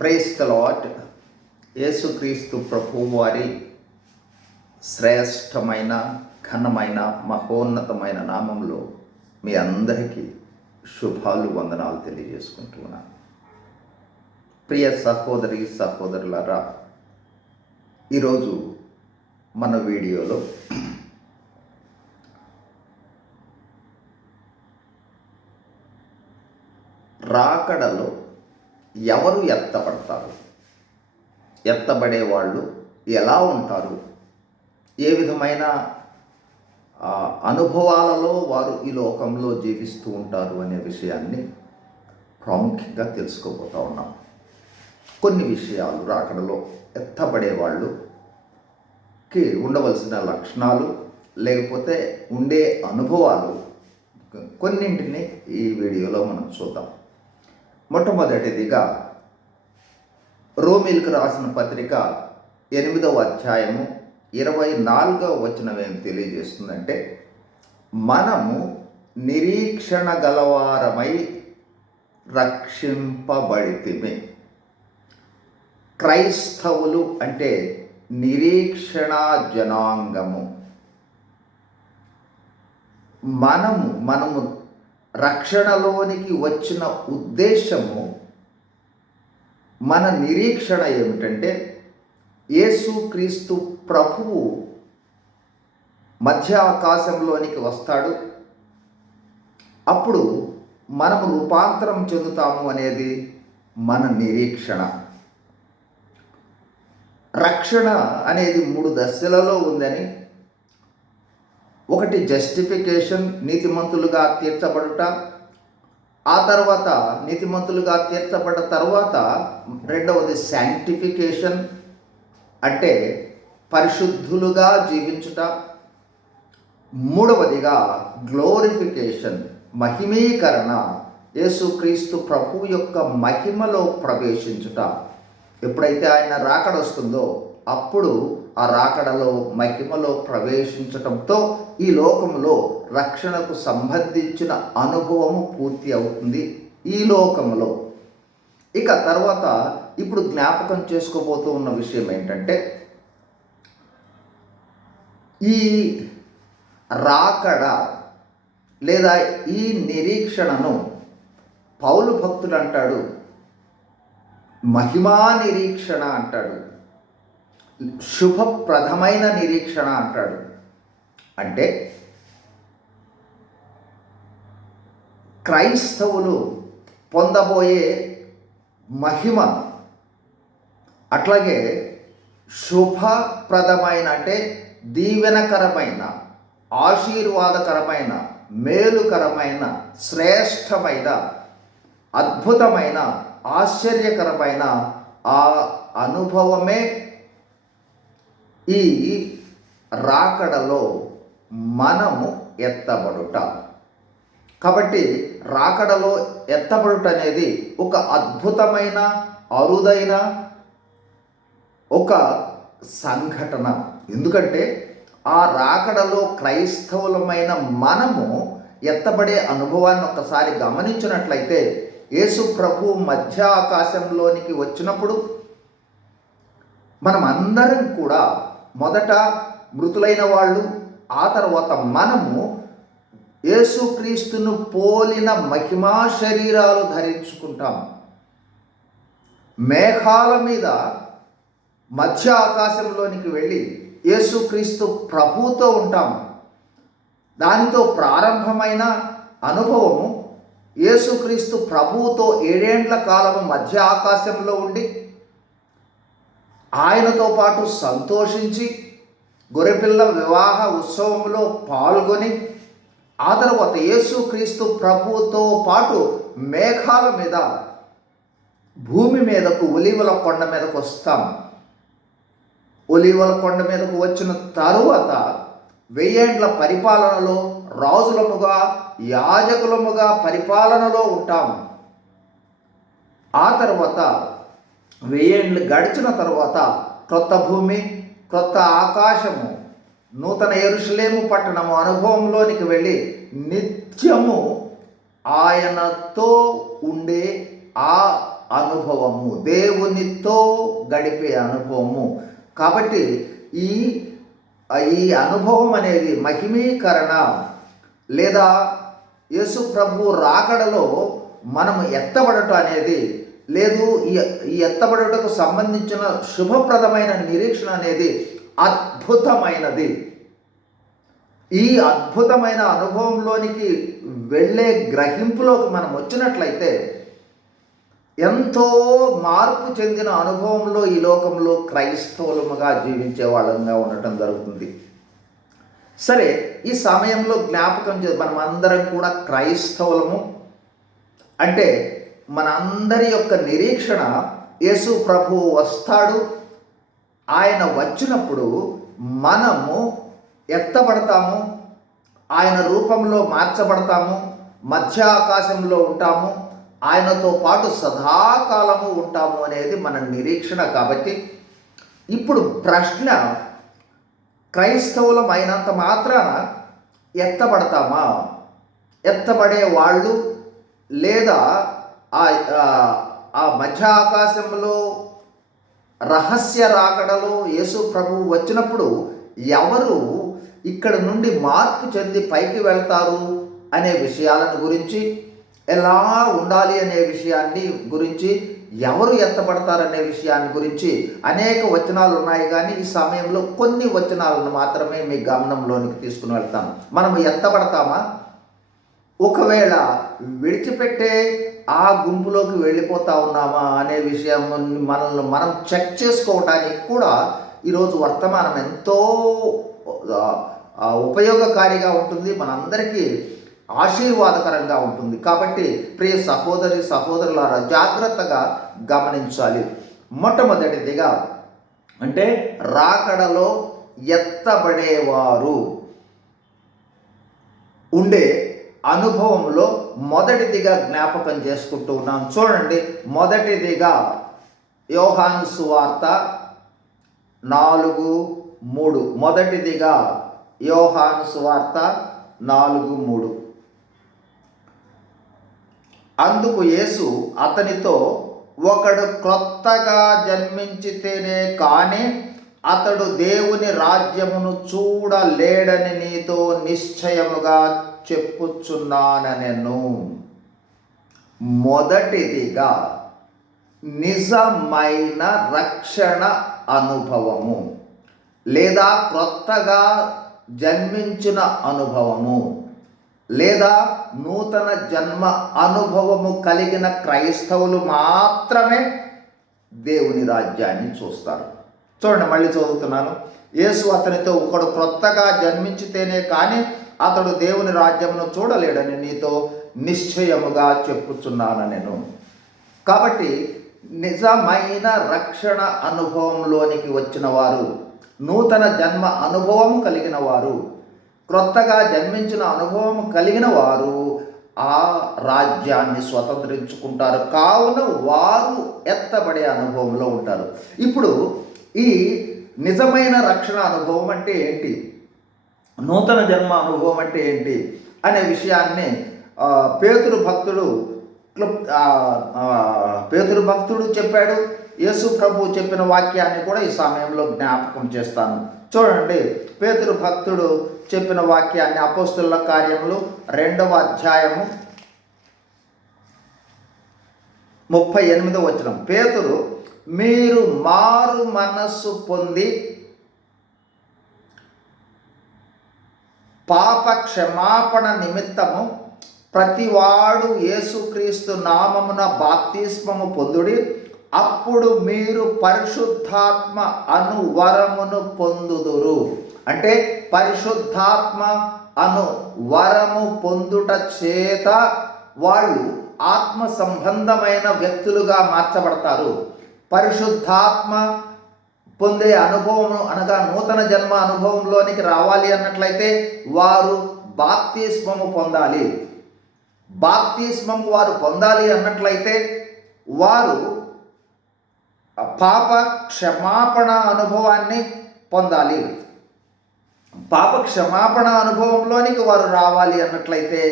Praise the lord. యేసుక్రీస్తు ప్రభువు వారి శ్రేష్టమైన ఘనమైన మహోన్నతమైన నామంలో మీ అందరికీ శుభాలు వందనాలు తెలియజేసుకుంటున్నాను. ప్రియ సహోదరి సహోదరులారా, ఈరోజు మన వీడియోలో రాకడలో ఎవరు ఎత్తబడతారు, ఎత్తబడే వాళ్ళు ఎలా ఉంటారు, ఏ విధమైన అనుభవాలలో వారు ఈ లోకంలో జీవిస్తూ ఉంటారు అనే విషయాన్ని ప్రాముఖ్యంగా తెలుసుకోబోతూ ఉన్నాం. కొన్ని విషయాలు రాకడలో ఎత్తబడే వాళ్ళుకి ఉండవలసిన లక్షణాలు లేకపోతే ఉండే అనుభవాలు కొన్నింటిని ఈ వీడియోలో మనం చూద్దాం. మొట్టమొదటిదిగా రోమీలకు రాసిన పత్రిక 8వ అధ్యాయము 24వ వచనం ఏం తెలియజేస్తుందంటే, మనము నిరీక్షణ గలవారమై రక్షింపబడితిమి. క్రైస్తవులు అంటే నిరీక్షణ జనాంగము. మనము రక్షణలోనికి వచ్చిన ఉద్దేశము, మన నిరీక్షణ ఏమిటంటే యేసుక్రీస్తు ప్రభువు మధ్య ఆకాశంలోనికి వస్తాడు, అప్పుడు మనము రూపాంతరం చెందుతాము అనేది మన నిరీక్షణ. రక్షణ అనేది 3 దశలలో ఉందని, ఒకటి జస్టిఫికేషన్, నీతిమంతులుగా తీర్చబడుట, ఆ తర్వాత నీతిమంతులుగా తీర్చబడ్డ తర్వాత రెండవది శాంక్టిఫికేషన్ అంటే పరిశుద్ధులుగా జీవించుట, మూడవదిగా గ్లోరిఫికేషన్ మహిమీకరణ, యేసుక్రీస్తు ప్రభు యొక్క మహిమలో ప్రవేశించుట. ఎప్పుడైతే ఆయన రాకడ వస్తుందో అప్పుడు ఆ రాకడలో మహిమలో ప్రవేశించటంతో ఈ లోకంలో రక్షణకు సంబంధించిన అనుభవము పూర్తి అవుతుంది ఈ లోకంలో. ఇక తర్వాత ఇప్పుడు జ్ఞాపకం చేసుకోబోతూ ఉన్న విషయం ఏంటంటే, ఈ రాకడ లేదా ఈ నిరీక్షణను పౌలు భక్తుడు అంటాడు మహిమా నిరీక్షణ అంటాడు, శుభప్రదమైన నిరీక్షణ అంటాడు. అంటే క్రైస్తవులు పొందబోయే మహిమ అట్లాగే శుభప్రదమైన అంటే దీవెనకరమైన, ఆశీర్వాదకరమైన, మేలుకరమైన, శ్రేష్టమైన, అద్భుతమైన, ఆశ్చర్యకరమైన ఆ అనుభవమే ఈ రాకడలో మనము ఎత్తబడుట. కాబట్టి రాకడలో ఎత్తబడుట అనేది ఒక అద్భుతమైన, అరుదైన ఒక సంఘటన. ఎందుకంటే ఆ రాకడలో క్రైస్తవులమైన మనము ఎత్తబడే అనుభవాన్ని ఒకసారి గమనించినట్లయితే, యేసు ప్రభు మధ్య ఆకాశంలోనికి వచ్చినప్పుడు మనం అందరం కూడా మొదట మృతులైన వాళ్ళు, ఆ తర్వాత మనము యేసుక్రీస్తును పోలిన మహిమా శరీరాలు ధరించుకుంటాం. మేఘాల మీద మధ్య ఆకాశంలోనికి వెళ్ళి యేసుక్రీస్తు ప్రభువుతో ఉంటాం. దానితో ప్రారంభమైన అనుభవము యేసుక్రీస్తు ప్రభువుతో 7 ఏండ్ల కాలము మధ్య ఆకాశంలో ఉండి ఆయనతో పాటు సంతోషించి గొర్రెపిల్ల వివాహ ఉత్సవంలో పాల్గొని, ఆ తర్వాత యేసుక్రీస్తు ప్రభువుతో పాటు మేఘాల మీద భూమి మీదకు ఒలీవల కొండ మీదకు వస్తాం. ఒలీవల కొండ మీదకు వచ్చిన తరువాత 1000 ఏండ్ల పరిపాలనలో రాజులముగా, యాజకులముగా పరిపాలనలో ఉంటాం. ఆ తర్వాత 1000 ఏండ్లు గడిచిన తర్వాత క్రొత్త భూమి, క్రొత్త ఆకాశము, నూతన యెరూషలేము పట్టణము అనుభవంలోనికి వెళ్ళి నిత్యము ఆయనతో ఉండే ఆ అనుభవము, దేవునితో గడిపే అనుభవము. కాబట్టి ఈ ఈ అనుభవం అనేది మహిమీకరణ లేదా యేసు ప్రభు రాకడలో మనము ఎత్తబడటం అనేది లేదు, ఈ ఎత్తబడటకు సంబంధించిన శుభప్రదమైన నిరీక్షణ అనేది అద్భుతమైనది. ఈ అద్భుతమైన అనుభవంలోనికి వెళ్ళే గ్రహింపులోకి మనం వచ్చినట్లయితే ఎంతో మార్పు చెందిన అనుభవంలో ఈ లోకంలో క్రైస్తవులముగా జీవించే వాళ్ళంగా ఉండటం జరుగుతుంది. సరే, ఈ సమయంలో జ్ఞాపకం మనం అందరం కూడా క్రైస్తవులము అంటే మనందరి యొక్క నిరీక్షణ యేసు ప్రభువు వస్తాడు. ఆయన వచ్చినప్పుడు మనము ఎత్తబడతాము, ఆయన రూపంలో మార్చబడతాము, మధ్య ఆకాశంలో ఉంటాము, ఆయనతో పాటు సదాకాలము ఉంటాము అనేది మన నిరీక్షణ. కాబట్టి ఇప్పుడు ప్రశ్న, క్రైస్తవులం అయినంత మాత్రాన ఎత్తబడతామా? ఎత్తబడే వాళ్ళు లేదా ఆ మధ్య ఆకాశంలో రహస్య రాకడలో యేసు ప్రభువు వచ్చినప్పుడు ఎవరు ఇక్కడ నుండి మార్పు చెంది పైకి వెళ్తారు అనే విషయాలను గురించి, ఎలా ఉండాలి అనే విషయాన్ని గురించి, ఎవరు ఎత్తబడతారనే విషయాన్ని గురించి అనేక వచనాలు ఉన్నాయి. కానీ ఈ సమయంలో కొన్ని వచనాలను మాత్రమే మీ గమనంలోనికి తీసుకుని వెళ్తాను. మనము ఎత్తబడతామా? ఒకవేళ విడిచిపెట్టే ఆ గుంపులోకి వెళ్ళిపోతా ఉన్నామా అనే విషయం మనల్ని మనం చెక్ చేసుకోవటానికి కూడా ఈరోజు వర్తమానం ఎంతో ఉపయోగకారిగా ఉంటుంది, మనందరికీ ఆశీర్వాదకరంగా ఉంటుంది. కాబట్టి ప్రియ సహోదరి సహోదరులారా, జాగ్రత్తగా గమనించాలి. మొట్టమొదటిదిగా అంటే రాకడలో ఎత్తబడేవారు ఉండే అనుభవంలో మొదటిదిగా జ్ఞాపకం చేసుకుంటూ ఉన్నాం. చూడండి, మొదటిదిగా యోహాను సువార్త 4:3. మొదటిదిగా యోహాను సువార్త 4:3. అందుకు యేసు అతనితో, ఒకడు క్రొత్తగా జన్మించితేనే కానీ అతడు దేవుని రాజ్యమును చూడలేడని నీతో నిశ్చయముగా చెప్పుచున్నానెను. మొదటిదిగా నిజమైన రక్షణ అనుభవము లేదా క్రొత్తగా జన్మించిన అనుభవము లేదా నూతన జన్మ అనుభవము కలిగిన క్రైస్తవులు మాత్రమే దేవుని రాజ్యాన్ని చూస్తారు. చూడండి, మళ్ళీ చదువుతున్నాను. యేసు అతనితో, ఒకడు క్రొత్తగా జన్మించితేనే కానీ అతడు దేవుని రాజ్యమును చూడలేడని నీతో నిశ్చయముగా చెప్పుచున్నాను నేను. కాబట్టి నిజమైన రక్షణ అనుభవంలోనికి వచ్చిన వారు, నూతన జన్మ అనుభవం కలిగిన వారు, క్రొత్తగా జన్మించిన అనుభవం కలిగిన వారు ఆ రాజ్యాన్ని స్వతంత్రించుకుంటారు. కావున వారు ఎత్తబడే అనుభవంలో ఉంటారు. ఇప్పుడు ఈ నిజమైన రక్షణ అనుభవం అంటే ఏంటి, నూతన జన్మ అనుభవం అంటే ఏంటి అనే విషయాన్ని పేతురు భక్తుడు చెప్పాడు. యేసు ప్రభు చెప్పిన వాక్యాన్ని కూడా ఈ సమయంలో జ్ఞాపకం చేస్తాను. చూడండి, పేతురు భక్తుడు చెప్పిన వాక్యాన్ని అపోస్తలుల కార్యములు 2వ అధ్యాయము 38వ వచనం. పేతురు, మీరు మారు మనస్సు పొంది పాప క్షమాపణ నిమిత్తము ప్రతివాడు యేసుక్రీస్తు నామమున బాప్తిస్మము పొందుడి, అప్పుడు మీరు పరిశుద్ధాత్మ అను వరమును పొందుదురు. అంటే పరిశుద్ధాత్మ అను వరము పొందుట చేత వాళ్ళు ఆత్మ సంబంధమైన వ్యక్తులుగా మార్చబడతారు. పరిశుద్ధాత్మ పొందే అనుభవం అనగా నూతన జన్మ అనుభవంలోనికి రావాలి అన్నట్లయితే వారు బాప్తిస్మము పొందాలి. బాప్తిస్మము వారు పొందాలి అన్నట్లయితే వారు పాప క్షమాపణ అనుభవాన్ని పొందాలి. పాప క్షమాపణ అనుభవంలోనికి వారు రావాలి అన్నట్లయితే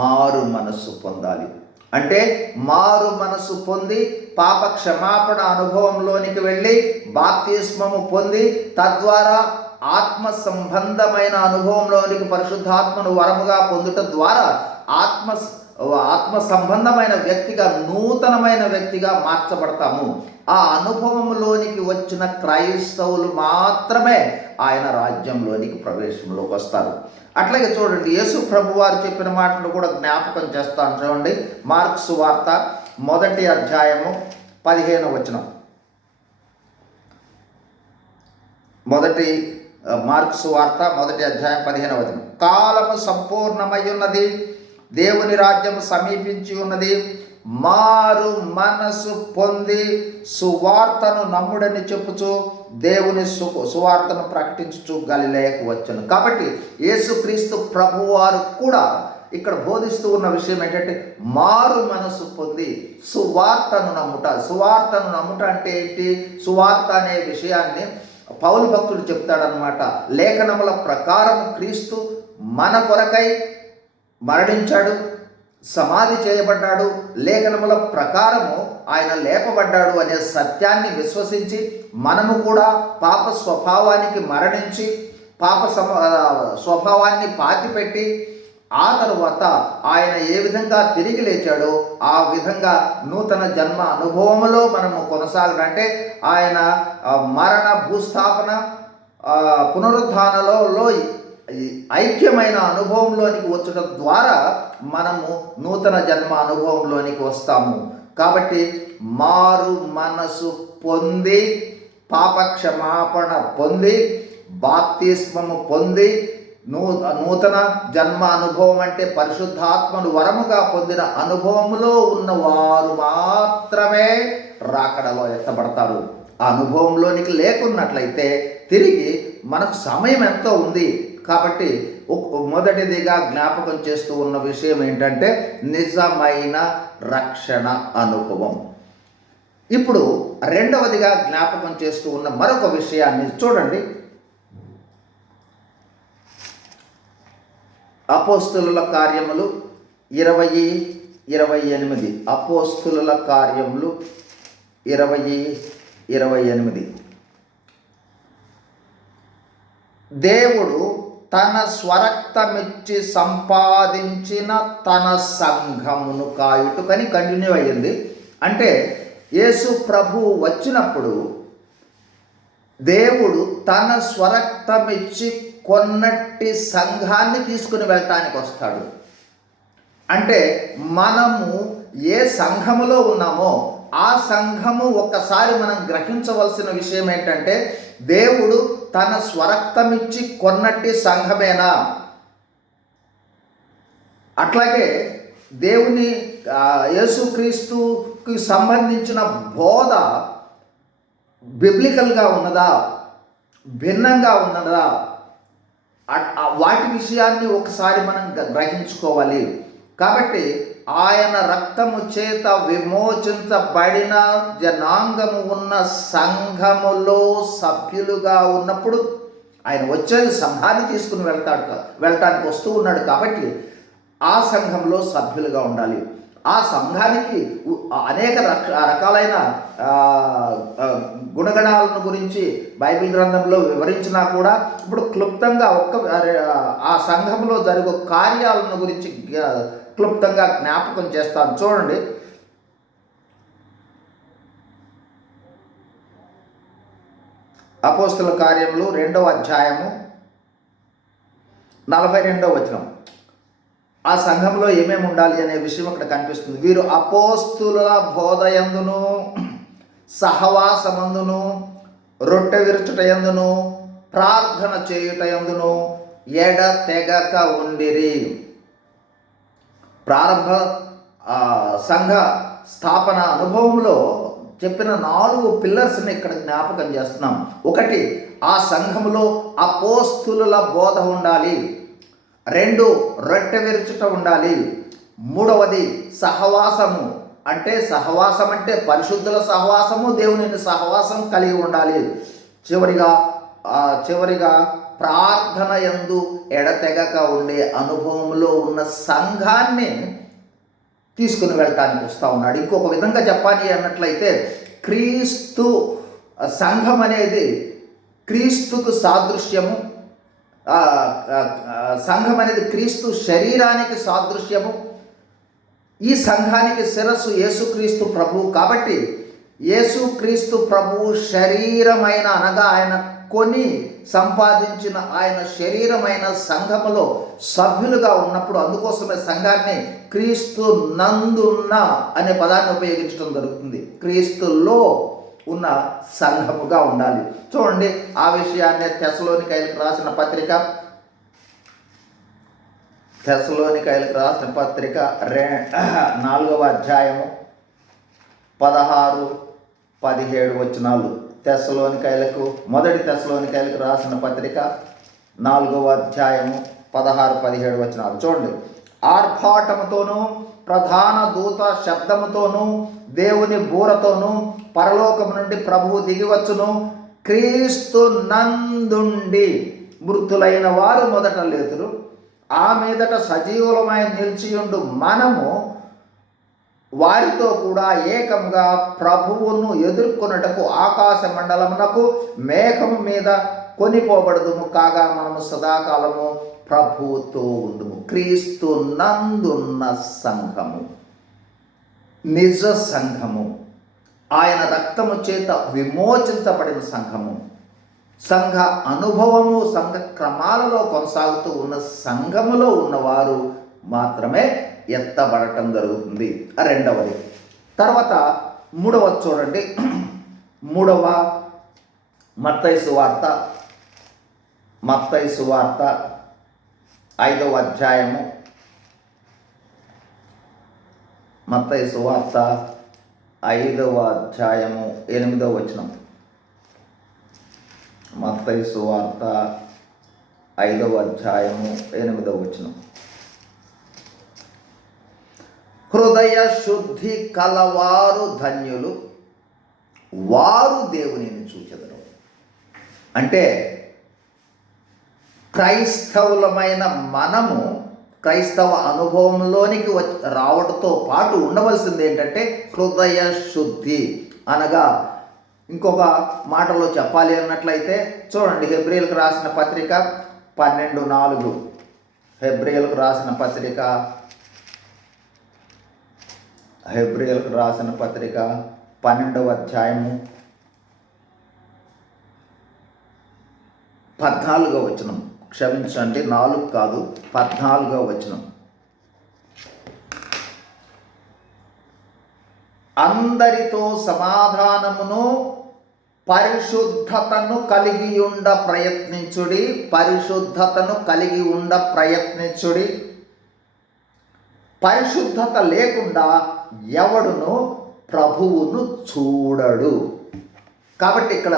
మారు మనస్సు పొందాలి. అంటే మారు మనసు పొంది పాప క్షమాపణ అనుభవంలోనికి వెళ్ళి బాప్తిస్మము పొంది తద్వారా ఆత్మ సంబంధమైన అనుభవంలోనికి పరిశుద్ధాత్మను వరముగా పొందుట ద్వారా ఆత్మ సంబంధమైన వ్యక్తిగా, నూతనమైన వ్యక్తిగా మార్చబడతాము. ఆ అనుభవంలోనికి వచ్చిన క్రైస్తవులు మాత్రమే ఆయన రాజ్యంలోనికి ప్రవేశంలోకి వస్తారు. అట్లాగే చూడండి, యేసు ప్రభు వారు చెప్పిన మాటలు కూడా జ్ఞాపకం చేస్తాను. చూడండి, మార్కు సువార్త 1వ అధ్యాయము 15వ వచనం. మార్కు సువార్త 1వ అధ్యాయం 15వ వచనం. కాలము సంపూర్ణమై ఉన్నది, దేవుని రాజ్యము సమీపించి ఉన్నది, మారు మనసు పొంది సువార్తను నమ్ముడని చెప్పుచు దేవుని సువార్తను ప్రకటించుచు గలిలయకు వచ్చాను. కాబట్టి యేసుక్రీస్తు ప్రభువారు కూడా ఇక్కడ బోధిస్తూ ఉన్న విషయం ఏంటంటే మారు మనసు పొంది సువార్తను నమ్ముట. సువార్తను నమ్ముట అంటే ఏంటి? సువార్త అనే విషయాన్ని పౌలు భక్తుడు చెప్తాడనమాట. లేఖనముల ప్రకారం క్రీస్తు మన కొరకై మరణించాడు, సమాధి చేయబడ్డాడు, లేఖనముల ప్రకారము ఆయన లేపబడ్డాడు అనే సత్యాన్ని విశ్వసించి మనము కూడా పాప స్వభావానికి మరణించి పాప స్వభావాన్ని పాతిపెట్టి ఆ తరువాత ఆయన ఏ విధంగా తిరిగి లేచాడో ఆ విధంగా నూతన జన్మ అనుభవములో మనము కొనసాగడంటే ఆయన మరణ భూస్థాపన పునరుద్ధానలో ఐక్యమైన అనుభవంలోనికి వచ్చడం ద్వారా మనము నూతన జన్మ అనుభవంలోనికి వస్తాము. కాబట్టి మారు మనసు పొంది పాప క్షమాపణ పొంది బాప్తిస్మము పొంది నూతన జన్మ అనుభవం అంటే పరిశుద్ధాత్మను వరముగా పొందిన అనుభవములో ఉన్నవారు మాత్రమే రాకడలో ఎత్తబడతారు. ఆ అనుభవంలోనికి లేకున్నట్లయితే తిరిగి మనకు సమయం ఎంతో ఉంది. కాబట్టి మొదటిదిగా జ్ఞాపకం చేస్తూ ఉన్న విషయం ఏంటంటే నిజమైన రక్షణ అనుభవం. ఇప్పుడు రెండవదిగా జ్ఞాపకం చేస్తూ ఉన్న మరొక విషయాన్ని చూడండి. అపోస్తుల కార్యములు 20:28. అపోస్తుల కార్యములు 20:28. దేవుడు తన స్వరక్తమిచ్చి సంపాదించిన తన సంఘమును కాయుటకని కంటిన్యూ అయ్యింది. అంటే యేసు ప్రభు వచ్చినప్పుడు దేవుడు తన స్వరక్తమిచ్చి కొన్నట్టి సంఘాన్ని తీసుకుని వెళ్ళటానికి వస్తాడు. అంటే మనము ఏ సంఘములో ఉన్నామో ఆ సంఘము ఒక్కసారి మనం గ్రహించవలసిన విషయం ఏంటంటే దేవుడు తన స్వరక్తమిచ్చి కొన్నట్టి సంఘమేనా? అట్లాగే దేవుని యేసుక్రీస్తుకి సంబంధించిన బోధ బిబ్లికల్గా ఉన్నదా, భిన్నంగా ఉన్నదా? వాటి విషయాన్ని ఒకసారి మనం గ్రహించుకోవాలి. కాబట్టి ఆయన రక్తము చేత విమోచించబడిన జనాంగము ఉన్న సంఘములో సభ్యులుగా ఉన్నప్పుడు ఆయన వచ్చేది సంఘాన్ని తీసుకుని వెళ్ళటానికి వస్తూ ఉన్నాడు. కాబట్టి ఆ సంఘంలో సభ్యులుగా ఉండాలి. ఆ సంఘానికి అనేక రకాలైన గుణగణాలను గురించి బైబిల్ గ్రంథంలో వివరించినా కూడా ఇప్పుడు క్లుప్తంగా ఆ సంఘంలో జరిగే కార్యాలను గురించి క్లుప్తంగా జ్ఞాపకం చేస్తాను. చూడండి, అపోస్తుల కార్యములు 2వ అధ్యాయము 42వ వచనం. ఆ సంఘంలో ఏమేమి ఉండాలి అనే విషయం అక్కడ కనిపిస్తుంది. వీరు అపోస్తుల బోధయందును సహవాసమందును రొట్టె విరుచుట యందును ప్రార్థన చేయుట యందును ఎడతెగక ఉండిరి. ప్రారంభ సంఘ స్థాపన అనుభవంలో చెప్పిన 4 పిల్లర్స్ని ఇక్కడ జ్ఞాపకం చేస్తున్నాం. 1, ఆ సంఘములో అపోస్తుల బోధ ఉండాలి. 2, రొట్టె విరుచుట ఉండాలి. 3వది సహవాసము. సహవాసం అంటే పరిశుద్ధుల సహవాసము, దేవుని సహవాసం కలిగి ఉండాలి. చివరిగా ప్రార్థన యందు ఎడతెగక ఉండే అనుభవంలో ఉన్న సంఘాన్ని తీసుకుని వెళ్ళటానికి వస్తూ ఉన్నాడు. ఇంకొక విధంగా చెప్పాలి అన్నట్లయితే క్రీస్తు సంఘం అనేది క్రీస్తుకు సాదృశ్యము. సంఘం అనేది క్రీస్తు శరీరానికి సాదృశ్యము. ఈ సంఘానికి శిరస్సు యేసుక్రీస్తు ప్రభువు. కాబట్టి యేసుక్రీస్తు ప్రభువు శరీరమైన అనగా ఆయన కొని సంపాదించిన ఆయన శరీరమైన సంఘములో సభ్యులుగా ఉన్నప్పుడు, అందుకోసమే సంఘాన్ని క్రీస్తు నందున్న అనే పదాన్ని ఉపయోగించడం జరుగుతుంది. క్రీస్తులో ఉన్న సంఘముగా ఉండాలి. చూడండి, ఆ విషయాన్ని తెస్సలోనికైలకు రాసిన పత్రిక 4వ అధ్యాయము 16-17 వచనాలు. మొదటి తెస్సలోనికైలకు రాసిన పత్రిక 4వ అధ్యాయము 16-17 వచనాలు చూడండి. ఆర్భాటముతోనూ ప్రధాన దూత శబ్దముతోనూ దేవుని బూరతోనూ పరలోకము నుండి ప్రభువు దిగివచ్చును. క్రీస్తు నందుండి మృతులైన వారు మొదట లేతురు. ఆ మీదట సజీవులమై నిలిచియుండు మనము వారితో కూడా ఏకముగా ప్రభువును ఎదుర్కొనుటకు ఆకాశ మండలమునకు మేఘము మీద కొనిపోబడదుము. కాగా మనము సదాకాలము ప్రభువుతో ఉండుము. క్రీస్తు నందున్న సంఘము, నిజ సంఘము, ఆయన రక్తము చేత విమోచించబడిన సంఘము, సంఘ అనుభవము, సంఘ క్రమాలలో కొనసాగుతూ ఉన్న సంఘములో ఉన్నవారు మాత్రమే ఎత్తబడటం జరుగుతుంది. రెండవది. తర్వాత మూడవ చూడండి, మత్తయి సువార్త 5వ అధ్యాయము, మత్తయి సువార్త 5వ అధ్యాయము 8వ వచనం. మత్తయి సువార్త 5వ అధ్యాయము 8వ వచనం. హృదయ శుద్ధి కలవారు ధన్యులు, వారు దేవునిని చూచెదరు. అంటే క్రైస్తవులమైన మనము క్రైస్తవ అనుభవంలోనికి రావడంతో పాటు ఉండవలసింది ఏంటంటే హృదయ శుద్ధి. అనగా ఇంకొక మాటలో చెప్పాలి అన్నట్లయితే చూడండి, హెబ్రీయులకు రాసిన పత్రిక 12:4. హెబ్రీయులకు రాసిన పత్రిక 12వ అధ్యాయము 14వ వచనం. క్షమించండి, 4 కాదు, 14వ వచనం. అందరితో సమాధానమును పరిశుద్ధతను కలిగి ఉండ ప్రయత్నించుడి. పరిశుద్ధత లేకుండా ఎవడును ప్రభువును చూడడు. కాబట్టి ఇక్కడ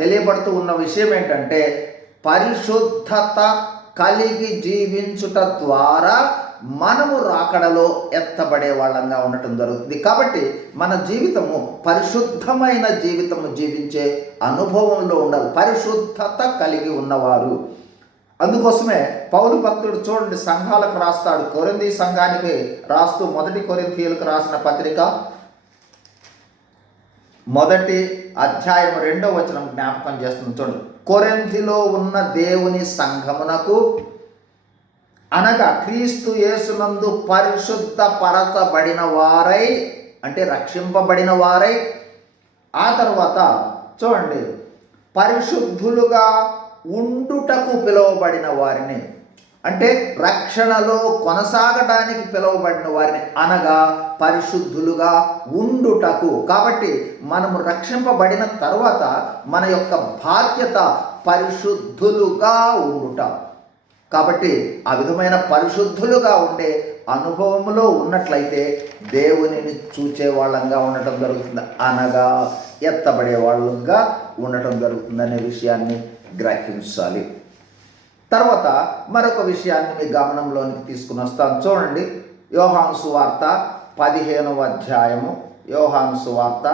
తెలియబడుతూ ఉన్న విషయం ఏంటంటే పరిశుద్ధత కలిగి జీవించుట ద్వారా మనము రాకడలో ఎత్తబడే వాళ్ళంగా ఉండటం జరుగుతుంది. కాబట్టి మన జీవితము పరిశుద్ధమైన జీవితము జీవించే అనుభవంలో ఉండాలి, పరిశుద్ధత కలిగి ఉన్నవారు. అందుకోసమే పౌలు భక్తుడు చూడండి సంఘాలకు రాస్తాడు. కొరింథీ సంఘానికి రాస్తూ 1 కొరింథీయులకు రాసిన పత్రిక 1వ అధ్యాయం 2వ వచనం జ్ఞాపకం చేస్తుంది. చూడండి, కొరింథీలో ఉన్న దేవుని సంఘమునకు అనగా క్రీస్తు యేసునందు పరిశుద్ధపరచబడిన వారై, అంటే రక్షింపబడిన వారై, ఆ తర్వాత చూడండి పరిశుద్ధులుగా ఉండుటకు పిలువబడిన వారిని, అంటే రక్షణలో కొనసాగడానికి పిలువబడిన వారిని, అనగా పరిశుద్ధులుగా ఉండుటకు. కాబట్టి మనము రక్షింపబడిన తర్వాత మన యొక్క బాధ్యత పరిశుద్ధులుగా ఉండుట. కాబట్టి ఆ విధమైన పరిశుద్ధులుగా ఉండే అనుభవంలో ఉన్నట్లయితే దేవునిని చూచే వాళ్ళంగా ఉండటం జరుగుతుంది, అనగా ఎత్తబడే వాళ్ళంగా ఉండటం జరుగుతుంది అనే విషయాన్ని గ్రహించాలి. తర్వాత మరొక విషయాన్ని మీ గమనంలోనికి తీసుకుని వస్తాను. చూడండి, యోహాను సువార్త 15వ అధ్యాయము, యోహాను సువార్త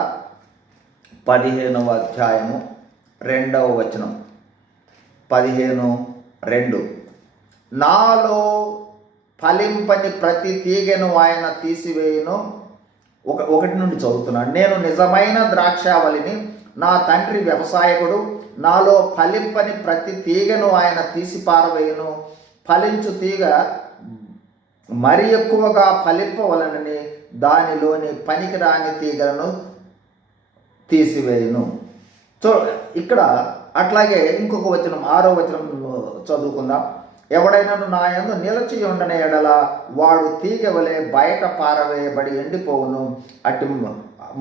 15వ అధ్యాయము 2వ వచనం. 15:2. నాలో ఫలింపని ప్రతి తీగెను ఆయన తీసివేయును. ఒకటి నుండి చదువుతున్నాను. నేను నిజమైన ద్రాక్షావళిని, నా తండ్రి వ్యవసాయకుడు. నాలో ఫలింపని ప్రతి తీగను ఆయన తీసి పారవేయును. ఫలించు తీగ మరి ఎక్కువగా ఫలింపవలనని దానిలోని పనికిరాని తీగలను తీసివేయును. ఇక్కడ అట్లాగే ఇంకొక వచనం, 6వ వచనం చదువుకుందాం. ఎవడైనాను నా యందు నిలిచి ఉండని ఎడల వాడు తీగ వలె బయట పారవేయబడి ఎండిపోవును. అట్టి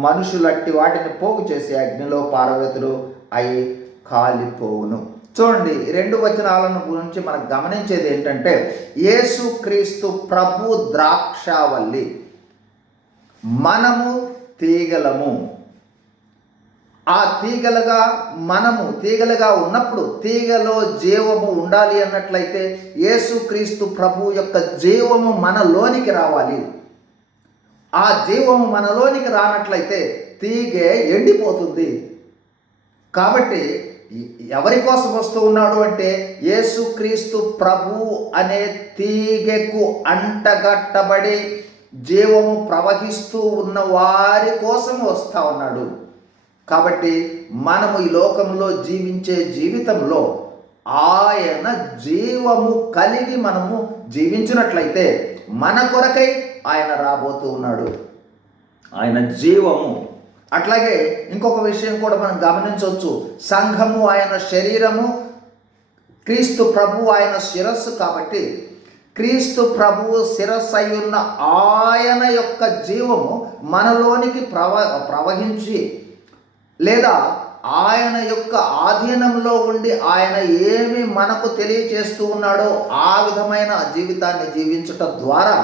మనుషులట్టి వాటిని పోగు చేసి అగ్నిలో పారవేతులు అయి కాలిపోవును. చూడండి, 2 వచనాలను గురించి మనం గమనించేది ఏంటంటే, యేసుక్రీస్తు ప్రభు ద్రాక్షావల్లి, మనము తీగలము. ఆ తీగలుగా ఉన్నప్పుడు తీగలో జీవము ఉండాలి అన్నట్లయితే యేసుక్రీస్తు ప్రభు యొక్క జీవము మనలోనికి రావాలి. ఆ జీవము మనలోనికి రానట్లయితే తీగె ఎండిపోతుంది. కాబట్టి ఎవరి కోసం వస్తూ ఉన్నాడు అంటే, యేసుక్రీస్తు ప్రభు అనే తీగెకు అంటగట్టబడి జీవము ప్రవహిస్తూ ఉన్న వారి కోసం వస్తూ ఉన్నాడు. కాబట్టి మనము ఈ లోకంలో జీవించే జీవితంలో ఆయన జీవము కలిగి మనము జీవించినట్లయితే మన కొరకై ఆయన రాబోతూ ఉన్నాడు. ఆయన జీవము. అట్లాగే ఇంకొక విషయం కూడా మనం గమనించవచ్చు. సంఘము ఆయన శరీరము, క్రీస్తు ప్రభు ఆయన శిరస్సు. కాబట్టి క్రీస్తు ప్రభువు శిరస్సు అయి ఉన్న ఆయన యొక్క జీవము మనలోనికి ప్రవహించి, లేదా ఆయన యొక్క ఆధీనంలో ఉండి ఆయన ఏమి మనకు తెలియచేస్తూ ఉన్నాడో ఆ విధమైన జీవితాన్ని జీవించటం ద్వారా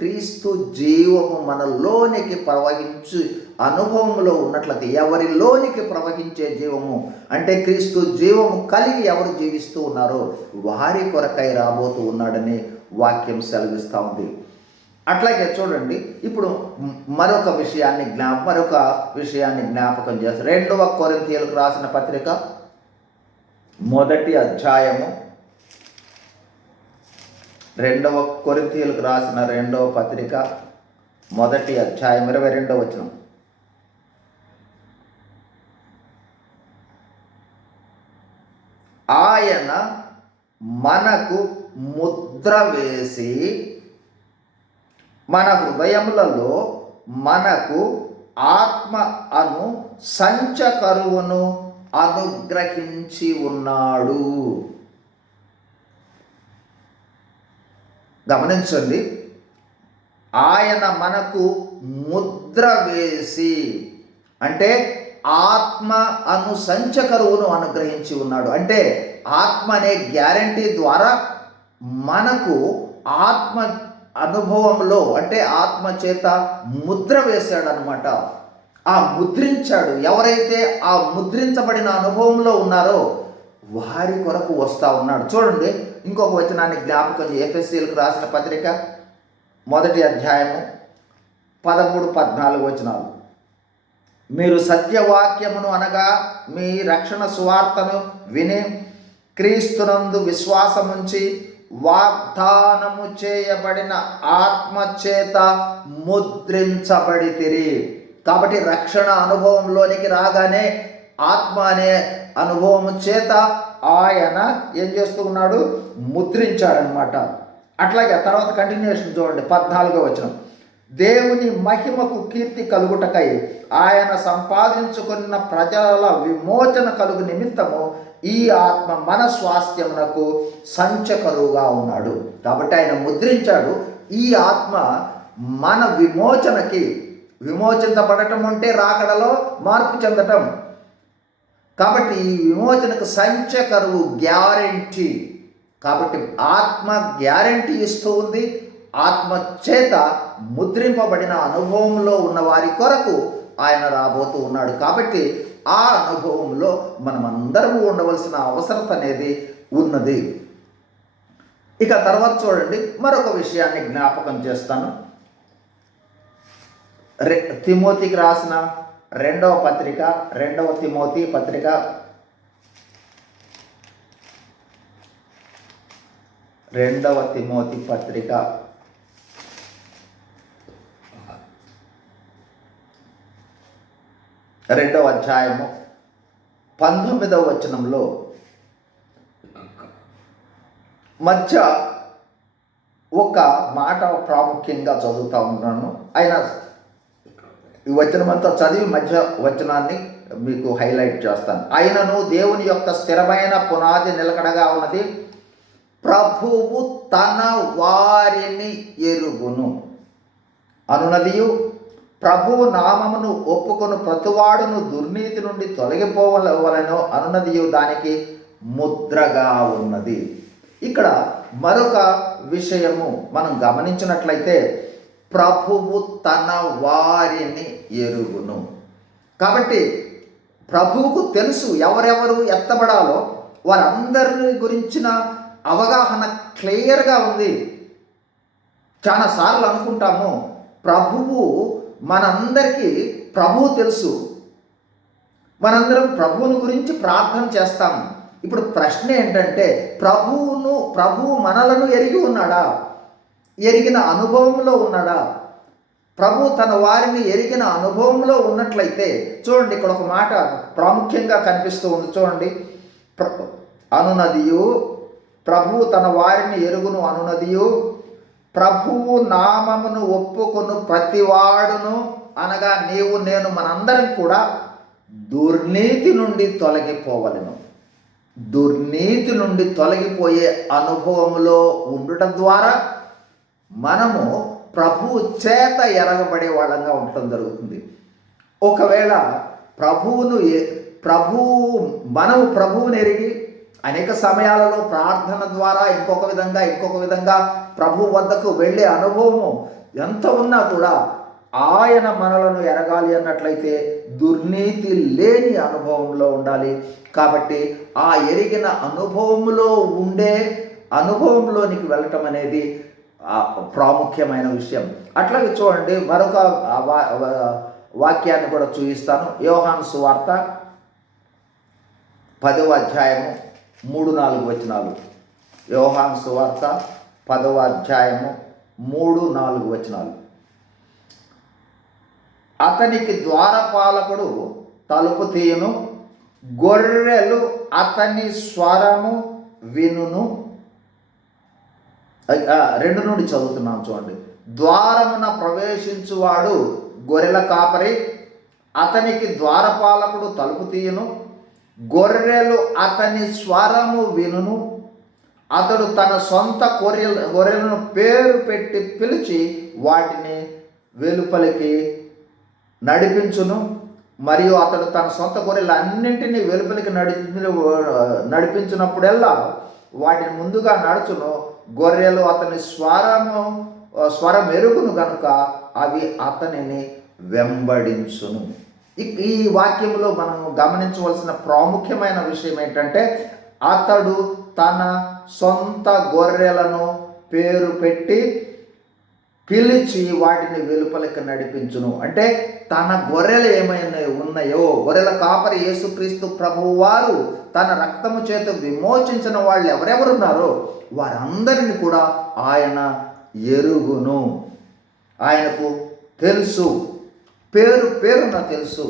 క్రీస్తు జీవము మనలోనికి ప్రవహించి అనుభవంలో ఉన్నట్లయితే, ఎవరిలోనికి ప్రవహించే జీవము అంటే క్రీస్తు జీవము కలిగి ఎవరు జీవిస్తూ ఉన్నారో వారి కొరకై రాబోతూ ఉన్నాడని వాక్యం సెలవిస్తూ ఉంది. అట్లాగే చూడండి, ఇప్పుడు మరొక విషయాన్ని జ్ఞాపకం చేస్తారు. 2వ కొరింథీయులకు రాసిన పత్రిక 1వ అధ్యాయము, 2వ కొరింథీయులకు రాసిన 2వ పత్రిక 1వ అధ్యాయం 22వ వచనం. ఆయన మనకు ముద్ర వేసి మన హృదయములలో మనకు ఆత్మ అను సంచకరువును అనుగ్రహించి ఉన్నాడు. గమనించండి, ఆయన మనకు ముద్ర వేసి అంటే ఆత్మ అను సంచకరువును అనుగ్రహించి ఉన్నాడు. అంటే ఆత్మ అనే గ్యారంటీ ద్వారా మనకు ఆత్మ అనుభవంలో అంటే ఆత్మ చేత ముద్ర వేశాడు అనమాట. ఆ ముద్రించాడు. ఎవరైతే ఆ ముద్రించబడిన అనుభవంలో ఉన్నారో వారి కొరకు వస్తూ ఉన్నాడు. చూడండి, ఇంకొక వచనాన్ని జ్ఞాపకం, ఎఫెసీయులకు రాసిన పత్రిక 1వ అధ్యాయము 13-14 వచనాలు. మీరు సత్యవాక్యమును అనగా మీ రక్షణ సువార్తను విని క్రీస్తునందు విశ్వాసముంచి వాగ్దానము చేయబడిన ఆత్మచేత ముద్రించబడితిరి. కాబట్టి రక్షణ అనుభవంలోనికి రాగానే ఆత్మ అనే అనుభవం చేత ఆయన ఏం చేస్తూ ఉన్నాడు? ముద్రించాడనమాట. అట్లాగే తర్వాత కంటిన్యూషన్ చూడండి, 14వ వచనం. దేవుని మహిమకు కీర్తి కలుగుటకై ఆయన సంపాదించుకున్న ప్రజల విమోచన కలుగు నిమిత్తము ఈ ఆత్మ మన స్వాస్థ్యమునకు సంచకరువుగా ఉన్నాడు. కాబట్టి ఆయన ముద్రించాడు. ఈ ఆత్మ మన విమోచనకి, విమోచించబడటం అంటే రాకడలో మార్పు చెందటం. కాబట్టి ఈ విమోచనకు సంచకరువు, గ్యారెంటీ. కాబట్టి ఆత్మ గ్యారెంటీ ఇస్తూ ఉంది. ఆత్మ చేత ముద్రింపబడిన అనుభవంలో ఉన్న వారి కొరకు ఆయన రాబోతూ ఉన్నాడు. కాబట్టి ఆ అనుభవంలో మనమందరము ఉండవలసిన అవసరత అనేది ఉన్నది. ఇక తర్వాత చూడండి, మరొక విషయాన్ని జ్ఞాపకం చేస్తాను. తిమోతికి రాసిన 2వ పత్రిక, 2వ తిమోతి పత్రిక 2వ తిమోతి పత్రిక రెండవ అధ్యాయము 19వ వచనంలో మధ్య ఒక మాట ప్రాముఖ్యంగా చదువుతూ ఉన్నాను. ఆయన ఈ వచనమంతా చదివి మధ్య వచనాన్ని మీకు హైలైట్ చేస్తాను. ఆయనను దేవుని యొక్క స్థిరమైన పునాది నిలకడగా ఉన్నది, ప్రభువు తన వారిని ఎరుగును అనునదియు, ప్రభువు నామమును ఒప్పుకొను ప్రతివాడును దుర్నీతి నుండి తొలగిపోవలెను అనునదియు దానికి ముద్రగా ఉన్నది. ఇక్కడ మరొక విషయము మనం గమనించినట్లయితే, ప్రభువు తన వారిని ఎరుగును. కాబట్టి ప్రభువుకు తెలుసు ఎవరెవరు ఎత్తబడాలో, వారందరి గురించిన అవగాహన క్లియర్గా ఉంది. చాలాసార్లు అనుకుంటాము ప్రభువు మనందరికీ ప్రభువు తెలుసు, మనందరం ప్రభువుని గురించి ప్రార్థన చేస్తాము. ఇప్పుడు ప్రశ్న ఏంటంటే, ప్రభువు మనలను ఎరిగి ఉన్నాడా? ఎరిగిన అనుభవంలో ఉన్నాడా? ప్రభు తన వారిని ఎరిగిన అనుభవంలో ఉన్నట్లయితే చూడండి, ఇక్కడ ఒక మాట ప్రాముఖ్యంగా కనిపిస్తూ ఉంది. చూడండి, అనునదియు, ప్రభువు తన వారిని ఎరుగును అనునదియు, ప్రభువు నామమును ఒప్పుకొను ప్రతివాడును, అనగా నీవు నేను మనందరం కూడా దుర్నీతి నుండి తొలగిపోవలెను. దుర్నీతి నుండి తొలగిపోయే అనుభవంలో ఉండటం ద్వారా మనము ప్రభువు చేత ఎరగబడే వాళ్ళంగా ఉండటం జరుగుతుంది. ఒకవేళ మనము ప్రభువుని ఎరిగి అనేక సమయాలలో ప్రార్థన ద్వారా ఇంకొక విధంగా ప్రభు వద్దకు వెళ్ళే అనుభవము ఎంత ఉన్నా కూడా ఆయన మనలను ఎరగాలి అన్నట్లయితే దుర్నీతి లేని అనుభవంలో ఉండాలి. కాబట్టి ఆ ఎరిగిన అనుభవంలోనికి వెళ్ళటం అనేది ప్రాముఖ్యమైన విషయం. అట్లాగే చూడండి, మరొక వాక్యాన్ని కూడా చూపిస్తాను. యోహాను సువార్త 10వ అధ్యాయము 3-4 వచనాలు. యోహాను సువార్త 10వ అధ్యాయము 3-4 వచనాలు. అతనికి ద్వారపాలకుడు తలుపు తీయును, గొర్రెలు అతని స్వరము వినును. 2 నుండి చదువుతున్నాం చూడండి. ద్వారమున ప్రవేశించువాడు గొర్రెల కాపరి, అతనికి ద్వారపాలకుడు తలుపు తీయును, గొర్రెలు అతని స్వరము వినును. అతడు తన సొంత గొర్రెలను పేరు పెట్టి పిలిచి వాటిని వెలుపలికి నడిపించును. మరియు అతడు తన సొంత గొర్రెలన్నింటినీ వెలుపలికి నడిపించినప్పుడల్లా వాటిని ముందుగా నడుచును. గొర్రెలు అతని స్వరం ఎరుగును గనుక అవి అతనిని వెంబడించును. ఈ వాక్యంలో మనం గమనించవలసిన ప్రాముఖ్యమైన విషయం ఏంటంటే, అతడు తన సొంత గొర్రెలను పేరు పెట్టి పిలిచి వాటిని వెలుపలికి నడిపించును. అంటే తన గొర్రెలు ఏమైనా ఉన్నాయో, గొర్రెల కాపరి యేసుక్రీస్తు ప్రభువు వారు తన రక్తము చేత విమోచించిన వాళ్ళు ఎవరెవరున్నారో వారందరిని కూడా ఆయన ఎరుగును. ఆయనకు తెలుసు, పేరున తెలుసు.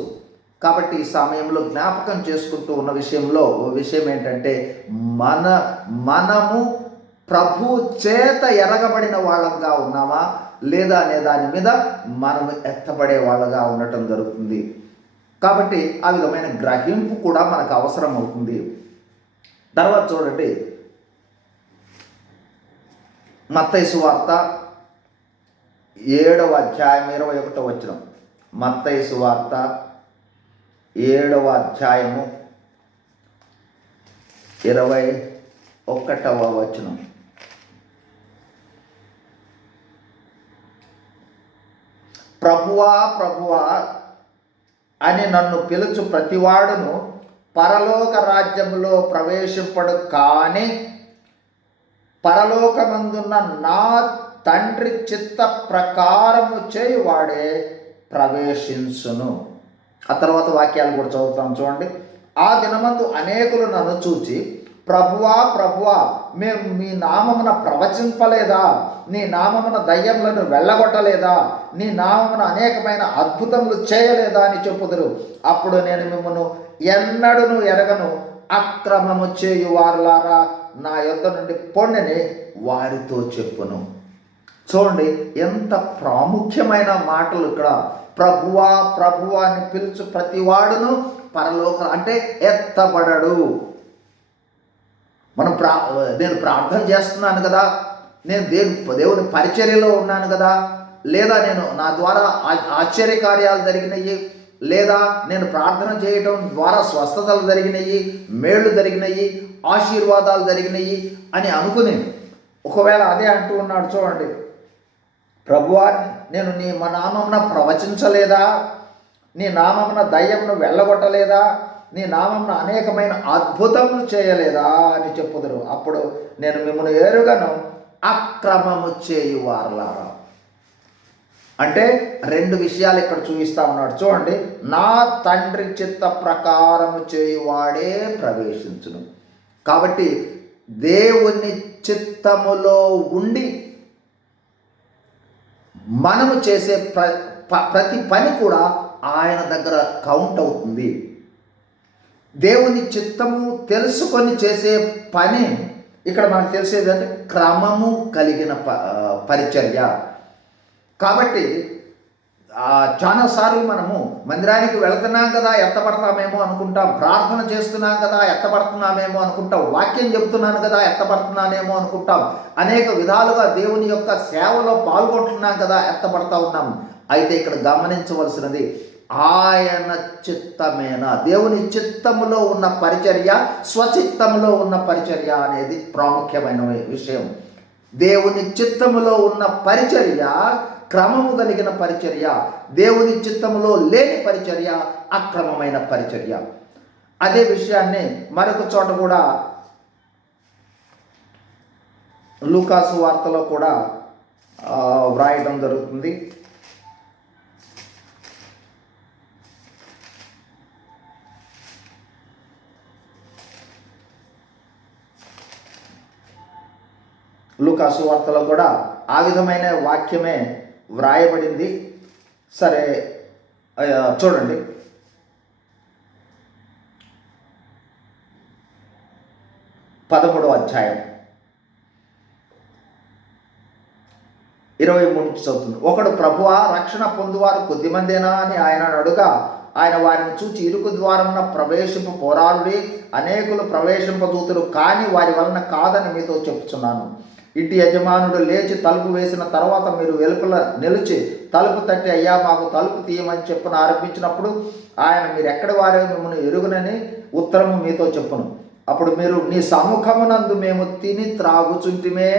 కాబట్టి ఈ సమయంలో జ్ఞాపకం చేసుకుంటూ ఉన్న విషయం ఏంటంటే, మనము ప్రభు చేత ఎరగబడిన వాళ్ళంగా ఉన్నామా లేదా అనే దాని మీద మనము ఎత్తబడే వాళ్ళగా ఉండటం జరుగుతుంది. కాబట్టి ఆ విధమైన గ్రహింపు కూడా మనకు అవసరం అవుతుంది. తర్వాత చూడండి, మత్తయి సువార్త 7వ అధ్యాయం 21వ వచనం. మత్తయి సువార్త 7వ అధ్యాయము 21వ వచనం. ప్రభువా ప్రభువా అని నన్ను పిలుచు ప్రతివాడును పరలోక రాజ్యములో ప్రవేశింపడు, కానీ పరలోకమందున్న నా తండ్రి చిత్త ప్రకారము చేయువాడే ప్రవేశించును. ఆ తర్వాత వాక్యాలు కూడా చదువుతాం చూడండి. ఆ దినమందు అనేకులు నన్ను చూచి ప్రభువా ప్రభువా మేము మీ నామమున ప్రవచింపలేదా? నీ నామమున దయ్యములను వెళ్ళగొట్టలేదా? నీ నామమున అనేకమైన అద్భుతములు చేయలేదా అని చెప్పుదురు. అప్పుడు నేను మిమ్మల్ని ఎన్నడూను ఎరగను, అక్రమము చేయు వారులారా నా యొద్ద నుండి పొండిని వారితో చెప్పును. చూడండి ఎంత ప్రాముఖ్యమైన మాటలు ఇక్కడ. ప్రభువా ప్రభువా అని పిలుచు ప్రతివాడును పరలోక అంటే ఎత్తబడడు. నేను ప్రార్థన చేస్తున్నాను కదా, నేను దేవుని పరిచర్యలో ఉన్నాను కదా, లేదా నేను నా ద్వారా ఆశ్చర్యకార్యాలు జరిగినాయి, లేదా నేను ప్రార్థన చేయడం ద్వారా స్వస్థతలు జరిగినాయి, మేళ్ళు జరిగినాయి, ఆశీర్వాదాలు జరిగినాయి అని అనుకుని ఒకవేళ అదే అంటూ ఉన్నాడు. చూడండి, ప్రభువా నేను నీ మా నామమున ప్రవచించలేదా? నీ నామమున దయ్యమును వెళ్ళగొట్టలేదా? నీ నామమున అనేకమైన అద్భుతములు చేయలేదా అని చెప్పుదురు. అప్పుడు నేను మిమ్మల్ని ఎరుగను, అక్రమము చేయువారులారా. అంటే రెండు విషయాలు ఇక్కడ చూపిస్తా ఉన్నాడు. చూడండి, నా తండ్రి చిత్త ప్రకారము చేయువాడే ప్రవేశించును. కాబట్టి దేవుని చిత్తములో ఉండి మనము చేసే ప్రతి పని కూడా ఆయన దగ్గర కౌంట్ అవుతుంది. దేవుని చిత్తము తెలుసుకొని చేసే పని ఇక్కడ మనకు తెలిసేది అంటే క్రమము కలిగిన పరిచర్య. కాబట్టి చాలాసార్లు మనము మందిరానికి వెళుతున్నాం కదా ఎత్తపడతామేమో అనుకుంటాం, ప్రార్థన చేస్తున్నాం కదా ఎత్తపడుతున్నామేమో అనుకుంటాం, వాక్యం చెబుతున్నాను కదా ఎత్తపడుతున్నానేమో అనుకుంటాం, అనేక విధాలుగా దేవుని యొక్క సేవలో పాల్గొంటున్నాం కదా ఎత్తపడతా ఉన్నాం. అయితే ఇక్కడ గమనించవలసినది ఆయన చిత్తమేనా, దేవుని చిత్తములో ఉన్న పరిచర్య, స్వచిత్తములో ఉన్న పరిచర్య అనేది ప్రాముఖ్యమైన విషయం. దేవుని చిత్తములో ఉన్న పరిచర్య క్రమము కలిగిన పరిచర్య, దేవుని చిత్తములో లేని పరిచర్య అక్రమమైన పరిచర్య. అదే విషయాన్ని మరొక చోట కూడా లూకాసు వార్తలో కూడా వ్రాయడం జరుగుతుంది. లూకాసు వార్తలో కూడా ఆ విధమైన వాక్యమే వ్రాయబడింది. సరే చూడండి, 13వ అధ్యాయం 23 చదువుతుంది. ఒకడు ప్రభువా రక్షణ పొందువారు కొద్దిమందేనా అని ఆయన అడుగా, ఆయన వారిని చూచి ఇరుకు ద్వారమున ప్రవేశింప పోరాడుడి, అనేకులు ప్రవేశింపదూతురు కానీ వారి వలన కాదని మీతో చెప్పుచున్నాను. ఇంటి యజమానుడు లేచి తలుపు వేసిన తర్వాత మీరు వెలుపల నిలిచి తలుపు తట్టి అయ్యా మాకు తలుపు తీయమని చెప్పున ఆరంభించినప్పుడు ఆయన మీరు ఎక్కడి వారే మిమ్మల్ని ఎరుగునని ఉత్తరము మీతో చెప్పును. అప్పుడు మీరు నీ సముఖమునందు మేము తిని త్రాగుచుంటిమే,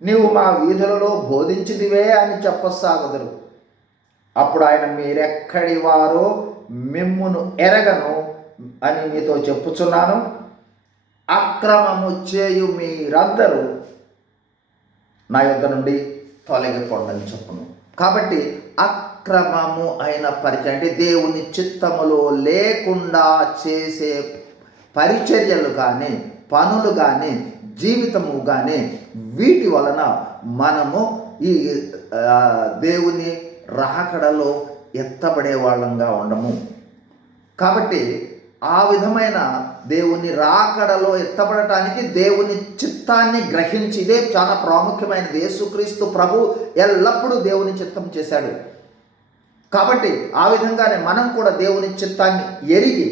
నీవు మా వీధులలో బోధించిదివే అని చెప్పసాగుదురు. అప్పుడు ఆయన మీరెక్కడి వారో మిమ్మును ఎరగను అని మీతో చెప్పుచున్నాను, అక్రమము చేయు మీరందరూ నా యొద్ద నుండి తొలగిపోండని చెప్పును. కాబట్టి అక్రమము అయిన పరిచర్య అంటే దేవుని చిత్తములో లేకుండా చేసే పరిచర్యలు కానీ పనులు కానీ జీవితము కానీ వీటి వలన మనము ఈ దేవుని రాకడలో ఎత్తబడే వాళ్ళంగా ఉండము. కాబట్టి ఆ విధమైన దేవుని రాకడలో ఎత్తబడటానికి దేవుని చిత్తాన్ని గ్రహించి, ఇదే చాలా ప్రాముఖ్యమైనది. యేసుక్రీస్తు ప్రభు ఎల్లప్పుడూ దేవుని చిత్తం చేశాడు. కాబట్టి ఆ విధంగానే మనం కూడా దేవుని చిత్తాన్ని ఎరిగి,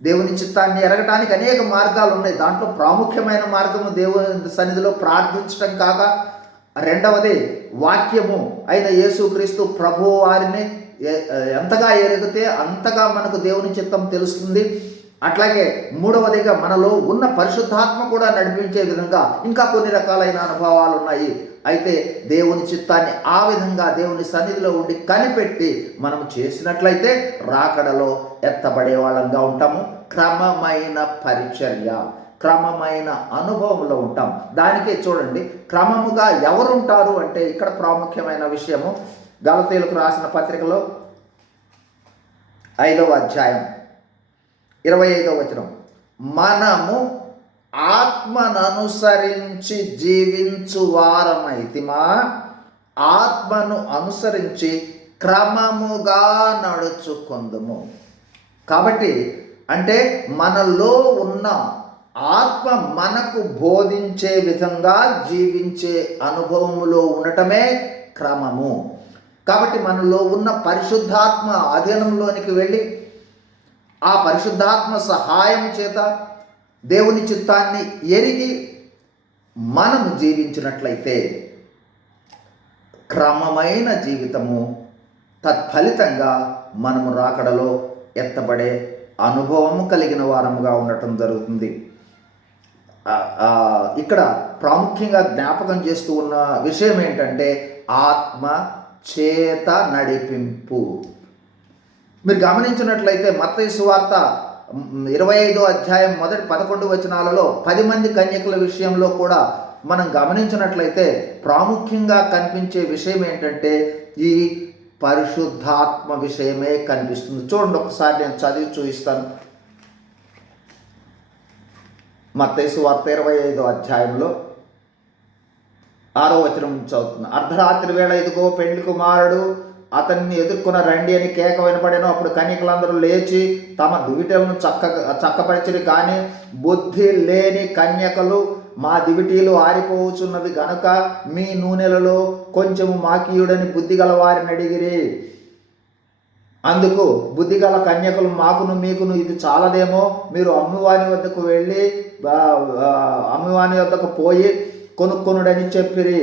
దేవుని చిత్తాన్ని ఎరగటానికి అనేక మార్గాలు ఉన్నాయి. దాంట్లో ప్రాముఖ్యమైన మార్గము దేవుని సన్నిధిలో ప్రార్థించటం కాక రెండవది వాక్యము అయిన యేసుక్రీస్తు ప్రభు వారిని ఎంతగా ఎరిగితే అంతగా మనకు దేవుని చిత్తం తెలుస్తుంది. అట్లాగే మూడవదిగా మనలో ఉన్న పరిశుద్ధాత్మ కూడా నడిపించే విధంగా ఇంకా కొన్ని రకాలైన అనుభవాలు ఉన్నాయి. అయితే దేవుని చిత్తాన్ని ఆ విధంగా దేవుని సన్నిధిలో ఉండి కనిపెట్టి మనం చేసినట్లయితే రాకడలో ఎత్తబడే వాళ్ళంగా ఉంటాము. క్రమమైన పరిచర్య, క్రమమైన అనుభవంలో ఉంటాం. దానికే చూడండి, క్రమముగా ఎవరుంటారు అంటే ఇక్కడ ప్రాముఖ్యమైన విషయము గలతీయులకు రాసిన పత్రికలో 5వ అధ్యాయం 25వ వచనం, మనము ఆత్మననుసరించి జీవించు వారమైతిమా, ఆత్మను అనుసరించి క్రమముగా నడుచుకొందుము. కాబట్టి అంటే మనలో ఉన్న ఆత్మ మనకు బోధించే విధంగా జీవించే అనుభవములో ఉండటమే క్రమము. కాబట్టి మనలో ఉన్న పరిశుద్ధాత్మ అధీనంలోనికి వెళ్ళి ఆ పరిశుద్ధాత్మ సహాయం చేత దేవుని చిత్తాన్ని ఎరిగి మనము జీవించినట్లయితే క్రమమైన జీవితము, తత్ఫలితంగా మనము రాకడలో ఎత్తబడే అనుభవము కలిగిన వారముగా ఉండటం జరుగుతుంది. ఇక్కడ ప్రాముఖ్యంగా జ్ఞాపకం చేస్తూ ఉన్న విషయం ఏంటంటే ఆత్మ చేత నడిపింపు. మీరు గమనించినట్లయితే మత్తయి సువార్త 25వ అధ్యాయం మొదటి 11 వచనాలలో 10 మంది కన్యకుల విషయంలో కూడా మనం గమనించినట్లయితే ప్రాముఖ్యంగా కనిపించే విషయం ఏంటంటే ఈ పరిశుద్ధాత్మ విషయమే కనిపిస్తుంది. చూడండి, ఒకసారి నేను చదివి చూపిస్తాను. మత్తయి సువార్త 25వ అధ్యాయంలో 6వ వచనం నుంచి చదువుతుంది. అర్ధరాత్రి వేళ ఇదిగో పెండ్లి కుమారుడు అతన్ని ఎదుర్కొన్న రండి అని కేక వినపడెను. అప్పుడు కన్యకలందరూ లేచి తమ దివిటీలను చక్కపరిచిరి. కానీ బుద్ధి లేని కన్యకలు, మా దివిటీలు ఆరిపోవచ్చున్నవి గనుక మీ నూనెలలో కొంచెము మాకీయుడని బుద్ధిగల వారిని అడిగిరి. అందుకు బుద్ధిగల కన్యకలు, మాకును మీకును ఇది చాలదేమో, మీరు అమ్మివాని వద్దకు పోయి కొనుక్కొనుడని చెప్పిరి.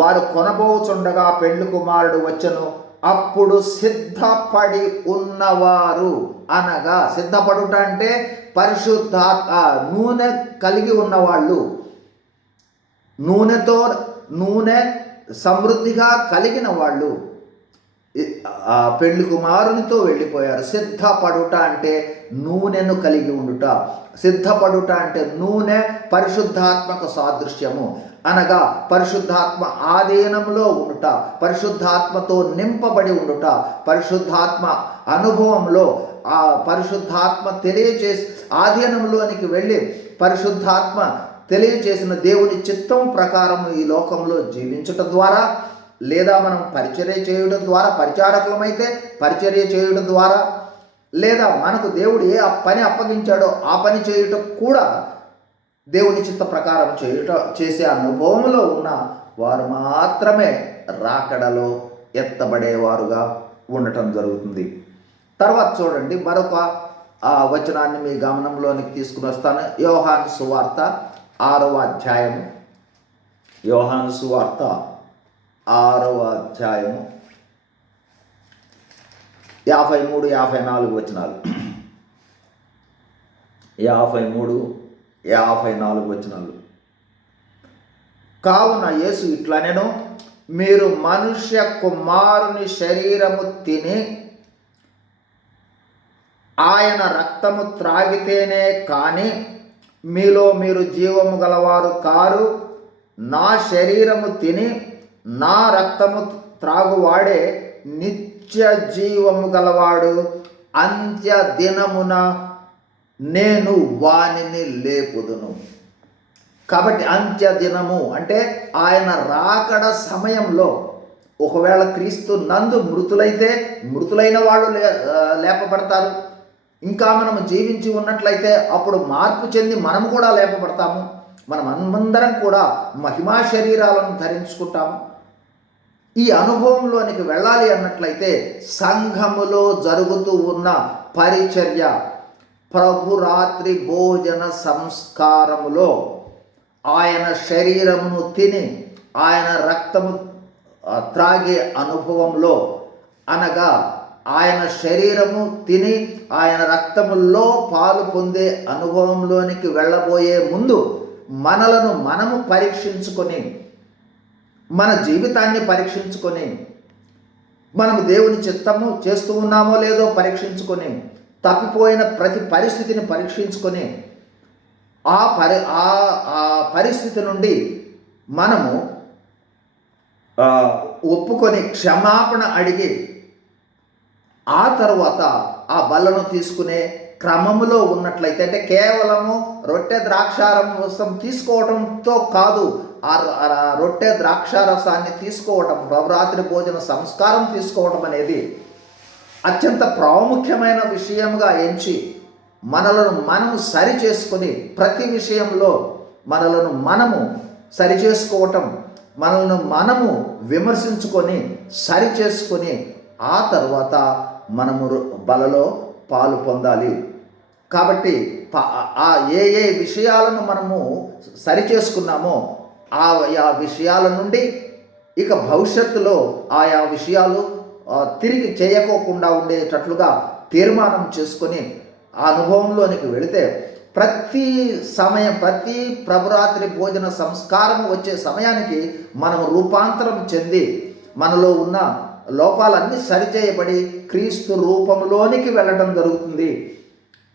వారు కొనబోచుండగా పెండ్లి కుమారుడు వచ్చెను. అప్పుడు సిద్ధపడి ఉన్నవారు, అనగా సిద్ధపడుట అంటే పరిశుద్ధాత్మ నూనె కలిగి ఉన్నవాళ్ళు, నూనె సమృద్ధిగా కలిగిన వాళ్ళు పెండ్లి కుమారునితో వెళ్ళిపోయారు. సిద్ధపడుట అంటే నూనెను కలిగి ఉండుట. సిద్ధపడుట అంటే నూనె పరిశుద్ధాత్మకు సాదృశ్యము, అనగా పరిశుద్ధాత్మ ఆధీనంలో ఉండుట, పరిశుద్ధాత్మతో నింపబడి ఉండుట, పరిశుద్ధాత్మ అనుభవంలో ఆ పరిశుద్ధాత్మ తెలియచేసి ఆధీనంలోనికి వెళ్ళి పరిశుద్ధాత్మ తెలియచేసిన దేవుని చిత్తం ప్రకారం ఈ లోకంలో జీవించటం ద్వారా, లేదా మనం పరిచర్య చేయడం ద్వారా, పరిచారకులమైతే పరిచర్య చేయడం ద్వారా, లేదా మనకు దేవుడు ఏ పని అప్పగించాడో ఆ పని చేయటం కూడా దేవుని చిత్త ప్రకారం చేసే అనుభవంలో ఉన్న వారు మాత్రమే రాకడలో ఎత్తబడేవారుగా ఉండటం జరుగుతుంది. తర్వాత చూడండి, మరొక వచనాన్ని మీ గమనంలోనికి తీసుకుని వస్తాను. యోహాను సువార్త 6వ అధ్యాయము, యోహాను సువార్త 6వ అధ్యాయము 53, 54 వచనాలు. 53, 54 వచనాలు. కావున యేసు ఇట్లనెను, మీరు మనుష్య కుమారుని శరీరము తిని ఆయన రక్తము త్రాగితేనే కానీ మీలో మీరు జీవము గలవారు కారు. నా శరీరము తిని నా రక్తము త్రాగువాడే నిత్య జీవము గలవాడు, అంత్య దినమున నేను వానిని లేపుదును. కాబట్టి అంత్య దినము అంటే ఆయన రాకడ సమయంలో, ఒకవేళ క్రీస్తు నందు మృతులైతే మృతులైన వాళ్ళు లేపబడతారు. ఇంకా మనము జీవించి ఉన్నట్లయితే అప్పుడు మార్పు చెంది మనము కూడా లేపబడతాము. మనం అందరం కూడా మహిమా శరీరాలను ధరించుకుంటాము. ఈ అనుభవంలోనికి వెళ్ళాలి అన్నట్లయితే సంఘములో జరుగుతూ ఉన్న పరిచర్య, ప్రభురాత్రి భోజన సంస్కారములో ఆయన శరీరమును తిని ఆయన రక్తము త్రాగే అనుభవంలో, అనగా ఆయన శరీరము తిని ఆయన రక్తములో పాలు పొందే అనుభవంలోనికి వెళ్ళబోయే ముందు మనలను మనము పరీక్షించుకొని, మన జీవితాన్ని పరీక్షించుకొని, మనము దేవుని చిత్తము చేస్తూ ఉన్నామో లేదో పరీక్షించుకొని, తప్పిపోయిన ప్రతి పరిస్థితిని పరీక్షించుకొని ఆ పరిస్థితి నుండి మనము ఒప్పుకొని క్షమాపణ అడిగి ఆ తర్వాత ఆ బల్లను తీసుకునే క్రమములో ఉన్నట్లయితే, అంటే కేవలము రొట్టె ద్రాక్షారసం తీసుకోవడంతో కాదు, ఆ రొట్టె ద్రాక్షారసాన్ని తీసుకోవటం, నవరాత్రి భోజన సంస్కారం తీసుకోవటం అనేది అత్యంత ప్రాముఖ్యమైన విషయంగా ఎంచి మనలను మనము సరి చేసుకొని, ప్రతి విషయంలో మనలను మనము సరి చేసుకోవటం, మనల్ని మనము విమర్శించుకొని సరి చేసుకొని ఆ తర్వాత మనము బలలో పాలు పొందాలి. కాబట్టి ఏ ఏ విషయాలను మనము సరి చేసుకున్నామో ఆ విషయాల నుండి ఇక భవిష్యత్తులో ఆయా విషయాలు తిరిగి చేయకోకుండా ఉండేటట్లుగా తీర్మానం చేసుకొని ఆ అనుభవంలోనికి వెళితే ప్రతి సమయం, ప్రతి ప్రభురాత్రి భోజన సంస్కారం వచ్చే సమయానికి మనం రూపాంతరం చెంది మనలో ఉన్న లోపాలన్నీ సరిచేయబడి క్రీస్తు రూపంలోనికి వెళ్ళడం జరుగుతుంది.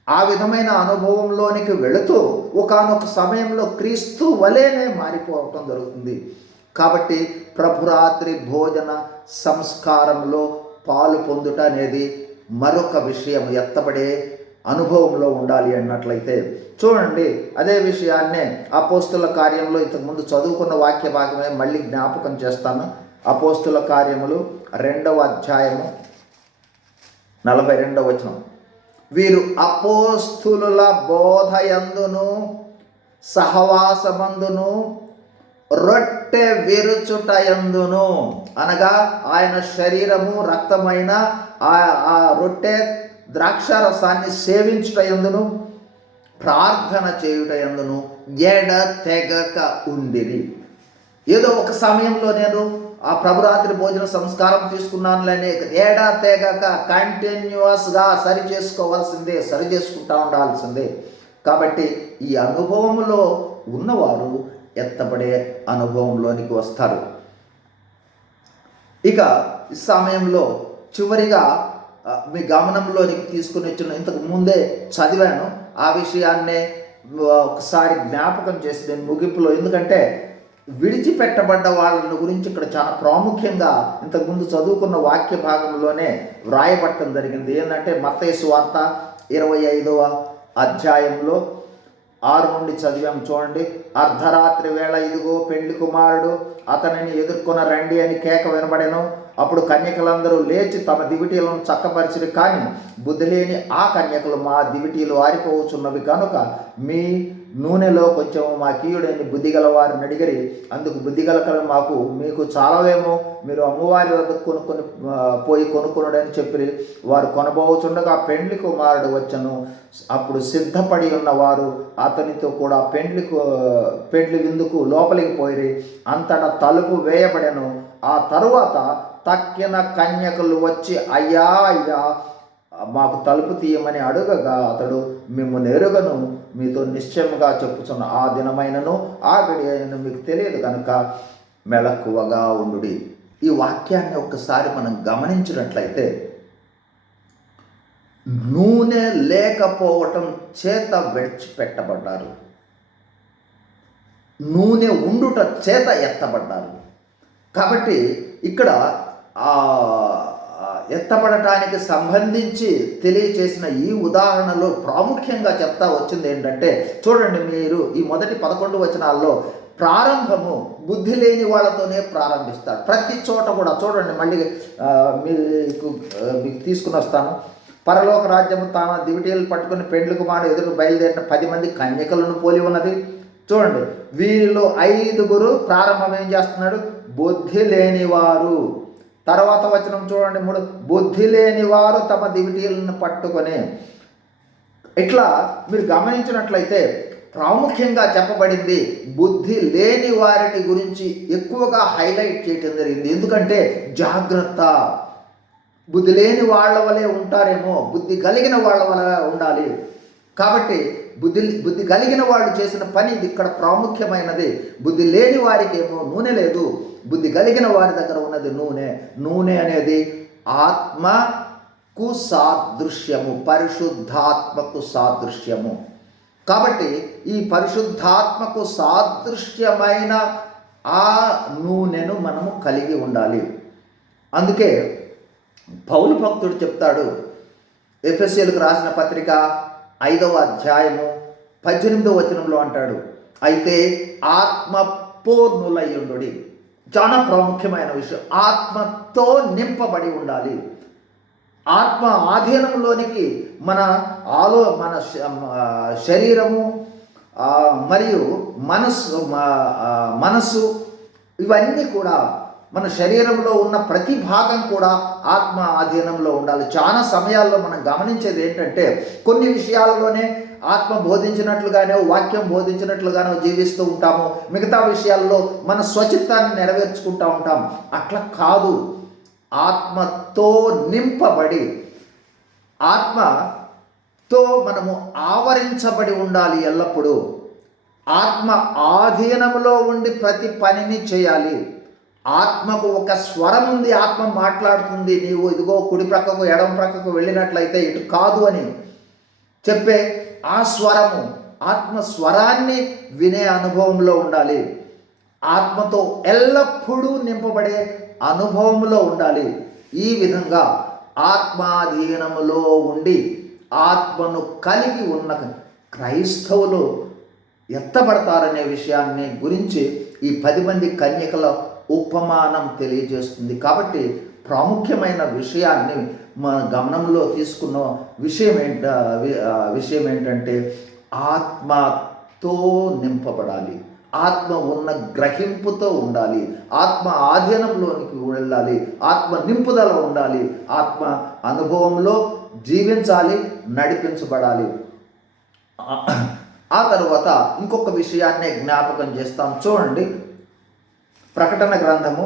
ఆ విధమైన అనుభవంలోనికి వెళుతూ ఒకానొక సమయంలో క్రీస్తు వలెనే మారిపోవటం జరుగుతుంది. కాబట్టి ప్రభురాత్రి భోజన సంస్కారంలో పాలు పొందుట అనేది మరొక విషయం, ఎత్తబడే అనుభవంలో ఉండాలి అన్నట్లయితే చూడండి. అదే విషయాన్నే అపోస్తుల కార్యంలో ఇంతకుముందు చదువుకున్న వాక్య భాగమే మళ్ళీ జ్ఞాపకం చేస్తాను. అపోస్తుల కార్యములు 2వ అధ్యాయము 42వ వచనం. వీరు అపోస్తులుల బోధయందును సహవాసమందును రొట్టె విరుచుటయందును, అనగా ఆయన శరీరము రక్తమైన ఆ రొట్టె ద్రాక్షారసాన్ని సేవించుటయందును ప్రార్థన చేయుటయందును ఎడతెగక ఉండిరి. ఏదో ఒక సమయంలో నేను ఆ ప్రభురాత్రి భోజన సంస్కారం తీసుకున్నానులేని ఎడతెగక కంటిన్యూస్గా సరి చేసుకోవాల్సిందే, సరి చేసుకుంటూ ఉండాల్సిందే. కాబట్టి ఈ అనుభవంలో ఉన్నవారు ఎత్తబడే అనుభవంలోనికి వస్తారు. ఇక ఈ సమయంలో చివరిగా మీ గమనంలోనికి తీసుకుని వచ్చిన, ఇంతకు ముందే చదివాను ఆ విషయాన్నే ఒకసారి జ్ఞాపకం చేసి నేను ముగింపులో, ఎందుకంటే విడిచిపెట్టబడ్డ వాళ్ళ గురించి ఇక్కడ చాలా ప్రాముఖ్యంగా ఇంతకుముందు చదువుకున్న వాక్య భాగంలోనే వ్రాయబట్టడం జరిగింది. ఏంటంటే మత్తయి సువార్త 25వ అధ్యాయంలో 6 నుండి చదివాం చూడండి. అర్ధరాత్రి వేళ ఇదిగో పెళ్లి కుమారుడు అతనిని ఎదుర్కొన రండి అని కేక వినబడెను. అప్పుడు కన్యకలందరూ లేచి తమ దివిటీలను చక్కపరిచిరి. కానీ బుద్ధి లేని ఆ కన్యకలు, మా దివిటీలు ఆరిపోవచ్చున్నవి కనుక మీ నూనెలో కొంచెం మా కీయుడని బుద్ధిగల వారిని అడిగిరి. అందుకు బుద్ధిగల మాకు మీకు చాలవేమో, మీరు అమ్మవారి వద్ద కొనుక్కొనుడని చెప్పి వారు కొనబోచుండగా పెండ్లి కుమారుడు వచ్చను. అప్పుడు సిద్ధపడి ఉన్నవారు అతనితో కూడా పెండ్లి విందుకు లోపలికి పోయిరి. అంతటా తలుపు వేయబడెను. ఆ తరువాత తక్కిన కన్యకలు వచ్చి అయ్యా అయ్యా మాకు తలుపు తీయమని అడుగగా అతడు, మిమ్ము ఎరుగను, మీతో నిశ్చయముగా చెప్పుచున్న ఆ దినమైనను ఆ గడి అయినను మీకు తెలియదు కనుక మెలకువగా ఉండుడి. ఈ వాక్యాన్ని ఒక్కసారి మనం గమనించినట్లయితే, నూనె లేకపోవటం చేత విడిచిపెట్టబడ్డారు, నూనె ఉండుట చేత ఎత్తబడ్డారు. కాబట్టి ఇక్కడ ఎత్తబడటానికి సంబంధించి తెలియచేసిన ఈ ఉదాహరణలో ప్రాముఖ్యంగా చెప్తా వచ్చింది ఏంటంటే, చూడండి మీరు ఈ మొదటి 11 వచనాల్లో ప్రారంభము బుద్ధి లేని వాళ్ళతోనే ప్రారంభిస్తాడు. ప్రతి చోట కూడా చూడండి, మళ్ళీ మీకు తీసుకుని వస్తాను. పరలోక రాజ్యము తాను దివిటీలు పట్టుకుని పెండ్లి కుమారుడు ఎదురు బయలుదేరిన 10 మంది కన్యకలను పోలి ఉన్నది. చూడండి, వీరిలో 5 ప్రారంభం ఏం చేస్తున్నాడు? బుద్ధి లేనివారు. తర్వాత వచనం చూడండి 3, బుద్ధి లేనివారు తమ దివిటీలను పట్టుకొని. ఇట్లా మీరు గమనించినట్లయితే ప్రాముఖ్యంగా చెప్పబడింది బుద్ధి లేని వారిని గురించి ఎక్కువగా హైలైట్ చేయటం జరిగింది. ఎందుకంటే జాగ్రత్త, బుద్ధి లేని వాళ్ళ వలె ఉంటారేమో, బుద్ధి కలిగిన వాళ్ళ వలె ఉండాలి. కాబట్టి బుద్ధి కలిగిన వాళ్ళు చేసిన పని ఇది ఇక్కడ ప్రాముఖ్యమైనది. బుద్ధి లేని వారికి ఏమో నూనె లేదు, బుద్ధి కలిగిన వారి దగ్గర ఉన్నది నూనె. నూనె అనేది ఆత్మకు సాదృశ్యము, పరిశుద్ధాత్మకు సాదృశ్యము. కాబట్టి ఈ పరిశుద్ధాత్మకు సాదృశ్యమైన ఆ నూనెను మనము కలిగి ఉండాలి. అందుకే పౌలు భక్తుడు చెప్తాడు, ఎఫెసీయులకు రాసిన పత్రిక 5వ అధ్యాయము 18వ వచనంలో అంటాడు, అయితే ఆత్మ పూర్ణులయ్యుండుడి. చాలా ప్రాముఖ్యమైన విషయం, ఆత్మతో నింపబడి ఉండాలి. ఆత్మ ఆధీనంలోనికి మన శరీరము మరియు మనస్సు ఇవన్నీ కూడా, మన శరీరంలో ఉన్న ప్రతి భాగం కూడా ఆత్మ ఆధీనంలో ఉండాలి. చాలా సమయాల్లో మనం గమనించేది ఏంటంటే, కొన్ని విషయాలలోనే ఆత్మ బోధించినట్లుగానో వాక్యం బోధించినట్లుగానో జీవిస్తూ ఉంటాము, మిగతా విషయాల్లో మన స్వచిత్తాన్ని నెరవేర్చుకుంటూ ఉంటాం. అట్లా కాదు. ఆత్మతో నింపబడి, ఆత్మతో మనము ఆవరించబడి ఉండాలి ఎల్లప్పుడూ. ఆత్మ ఆధీనంలో ఉండి ప్రతి పనిని చేయాలి. ఆత్మకు ఒక స్వరం ఉంది, ఆత్మ మాట్లాడుతుంది. నీవు ఇదిగో కుడి ప్రక్కకు ఎడమ ప్రక్కకు వెళ్ళినట్లయితే ఇటు కాదు అని చెప్పే ఆ స్వరము, ఆత్మ స్వరాన్ని వినే అనుభవంలో ఉండాలి. ఆత్మతో ఎల్లప్పుడూ నింపబడే అనుభవంలో ఉండాలి. ఈ విధంగా ఆత్మాధీనములో ఉండి ఆత్మను కలిగి ఉన్న క్రైస్తవులు ఎత్తబడతారనే విషయాన్ని గురించి ఈ 10 మంది కన్యకల ఉపమానం తెలియజేస్తుంది. కాబట్టి ప్రాముఖ్యమైన విషయాన్ని మన గమనంలో తీసుకున్న విషయం ఏంటంటే, ఆత్మతో నింపబడాలి, ఆత్మ ఉన్న గ్రహింపుతో ఉండాలి, ఆత్మ ఆధీనంలోనికి వెళ్ళాలి, ఆత్మ నింపుదల ఉండాలి, ఆత్మ అనుభవంలో జీవించాలి, నడిపించబడాలి. ఆ తర్వాత ఇంకొక విషయాన్ని జ్ఞాపకం చేస్తాం. చూడండి, ప్రకటన గ్రంథము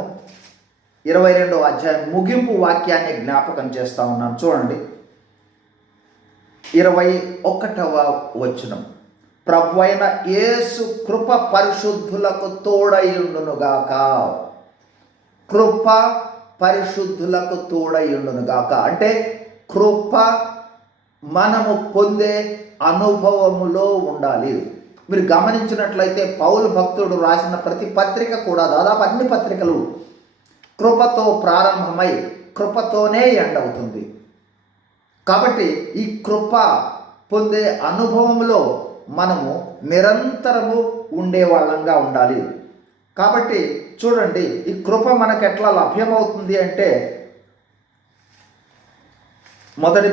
22వ అధ్యాయం ముగింపు వాక్యాన్ని జ్ఞాపకం చేస్తా ఉన్నాం. చూడండి, 21వ వచనం, ప్రభువైన యేసు కృప పరిశుద్ధులకు తోడయుండునుగాక. కృప పరిశుద్ధులకు తోడయుండునుగాక అంటే కృప మనము పొందే అనుభవములో ఉండాలి. మీరు గమనించినట్లయితే పౌలు భక్తుడు రాసిన ప్రతి పత్రిక కూడా, దాదాపు అన్ని పత్రికలు కృపతో ప్రారంభమై కృపతోనే ఎండ్ అవుతుంది. కాబట్టి ఈ కృప పొందే అనుభవంలో మనము నిరంతరము ఉండేవాళ్ళంగా ఉండాలి. కాబట్టి చూడండి, ఈ కృప మనకు ఎట్లా లభ్యమవుతుంది అంటే, మొదటి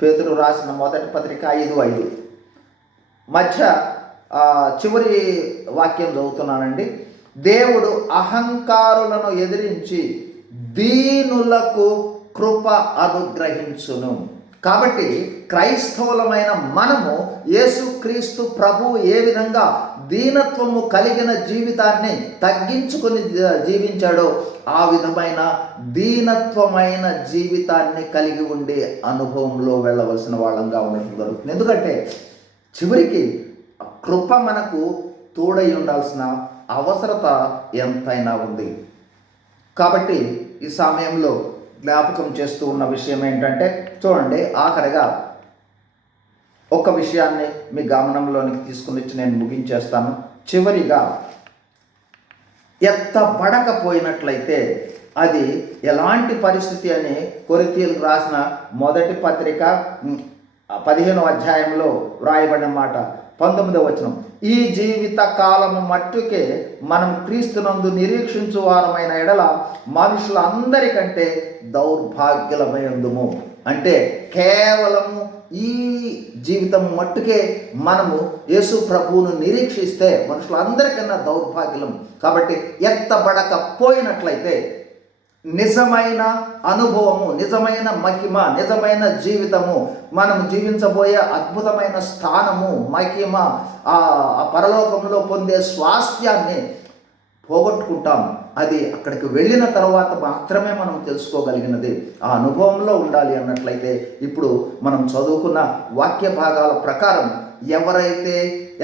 పేతురు రాసిన మొదటి పత్రిక 5:5 మధ్య చివరి వాక్యం చదువుతున్నానండి. దేవుడు అహంకారులను ఎదిరించి దీనులకు కృప అనుగ్రహించును. కాబట్టి క్రైస్తవులమైన మనము యేసుక్రీస్తు ప్రభువు ఏ విధంగా దీనత్వము కలిగిన జీవితాన్ని తగ్గించుకొని జీవించాడో ఆ విధమైన దీనత్వమైన జీవితాన్ని కలిగి ఉండే అనుభవంలో వెళ్ళవలసిన వాళ్ళంగా ఉండటం జరుగుతుంది. ఎందుకంటే చివరికి కృప మనకు తోడై ఉండాల్సిన అవసరత ఎంతైనా ఉంది. కాబట్టి ఈ సమయంలో జ్ఞాపకం చేస్తూ ఉన్న విషయం ఏంటంటే, చూడండి, ఆఖరిగా ఒక విషయాన్ని మీ గమనంలోనికి తీసుకుని వచ్చి నేను ముగించేస్తాను. చివరిగా ఎత్తబడకపోయినట్లయితే అది ఎలాంటి పరిస్థితి అని కొరింథీయులకు రాసిన మొదటి పత్రిక 15వ అధ్యాయంలో వ్రాయబడిన మాట, 19వ వచనం, ఈ జీవిత కాలము మట్టుకే మనం క్రీస్తునందు నిరీక్షించు వారమైన ఎడల మనుషులందరికంటే దౌర్భాగ్యులమై ఉందుము. అంటే కేవలము ఈ జీవితం మట్టుకే మనము యేసు ప్రభువును నిరీక్షిస్తే మనుషులందరికన్నా దౌర్భాగ్యులం. కాబట్టి ఎత్తబడకపోయినట్లయితే నిజమైన అనుభవము, నిజమైన మహిమ, నిజమైన జీవితము, మనము జీవించబోయే అద్భుతమైన స్థానము, మహిమ, ఆ పరలోకంలో పొందే స్వాస్థ్యాన్ని పోగొట్టుకుంటాం. అది అక్కడికి వెళ్ళిన తర్వాత మాత్రమే మనం తెలుసుకోగలిగినది. ఆ అనుభవంలో ఉండాలి అన్నట్లయితే ఇప్పుడు మనం చదువుకున్న వాక్య భాగాల ప్రకారం ఎవరైతే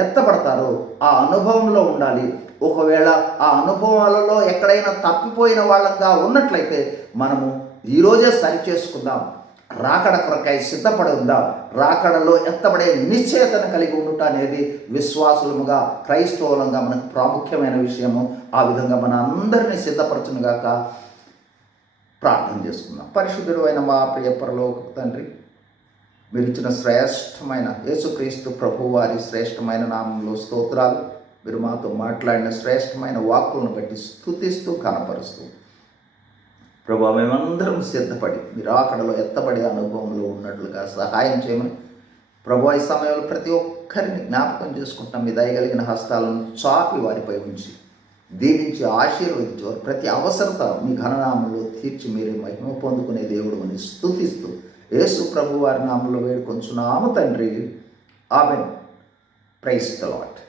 ఎత్తబడతారో ఆ అనుభవంలో ఉండాలి. ఒకవేళ ఆ అనుభవాలలో ఎక్కడైనా తప్పిపోయిన వాళ్ళంగా ఉన్నట్లయితే మనము ఈరోజే సరి చేసుకుందాం, రాకడ కొరకై సిద్ధపడి ఉందాం. రాకడలో ఎత్తబడే నిశ్చయతను కలిగి ఉండుట అనేది విశ్వాసులముగా, క్రైస్తవులంగా మనకు ప్రాముఖ్యమైన విషయము. ఆ విధంగా మన అందరినీ సిద్ధపరచునుగాక ప్రార్థన చేసుకుందాం. పరిశుద్ధుడు అయిన మా ప్రియ పరలోక తండ్రి, మీరు ఇచ్చిన శ్రేష్టమైన యేసుక్రీస్తు ప్రభు వారి శ్రేష్టమైన నామంలో స్తోత్రాలు. మీరు మాతో మాట్లాడిన శ్రేష్టమైన వాక్కులను బట్టి స్తుతిస్తూ కనపరుస్తూ ప్రభు మేమందరం సిద్ధపడి మీరు ఆకడలో ఎత్తబడే అనుభవంలో ఉన్నట్లుగా సహాయం చేయమని ప్రభు ఈ సమయంలో ప్రతి ఒక్కరిని జ్ఞాపకం చేసుకుంటాం. మీ దయగలిగిన హస్తాలను చాపి వారిపై ఉంచి దీవించి ఆశీర్వదించి వారి ప్రతి అవసరత మీ ఘననామంలో తీర్చి మీరే మహిమ పొందుకునే దేవుడు అని స్తుతిస్తూ యేసు ప్రభు వారి నామంలో వేడుకొంచున్నాము తండ్రి. ఆమేన్. Praise the lord.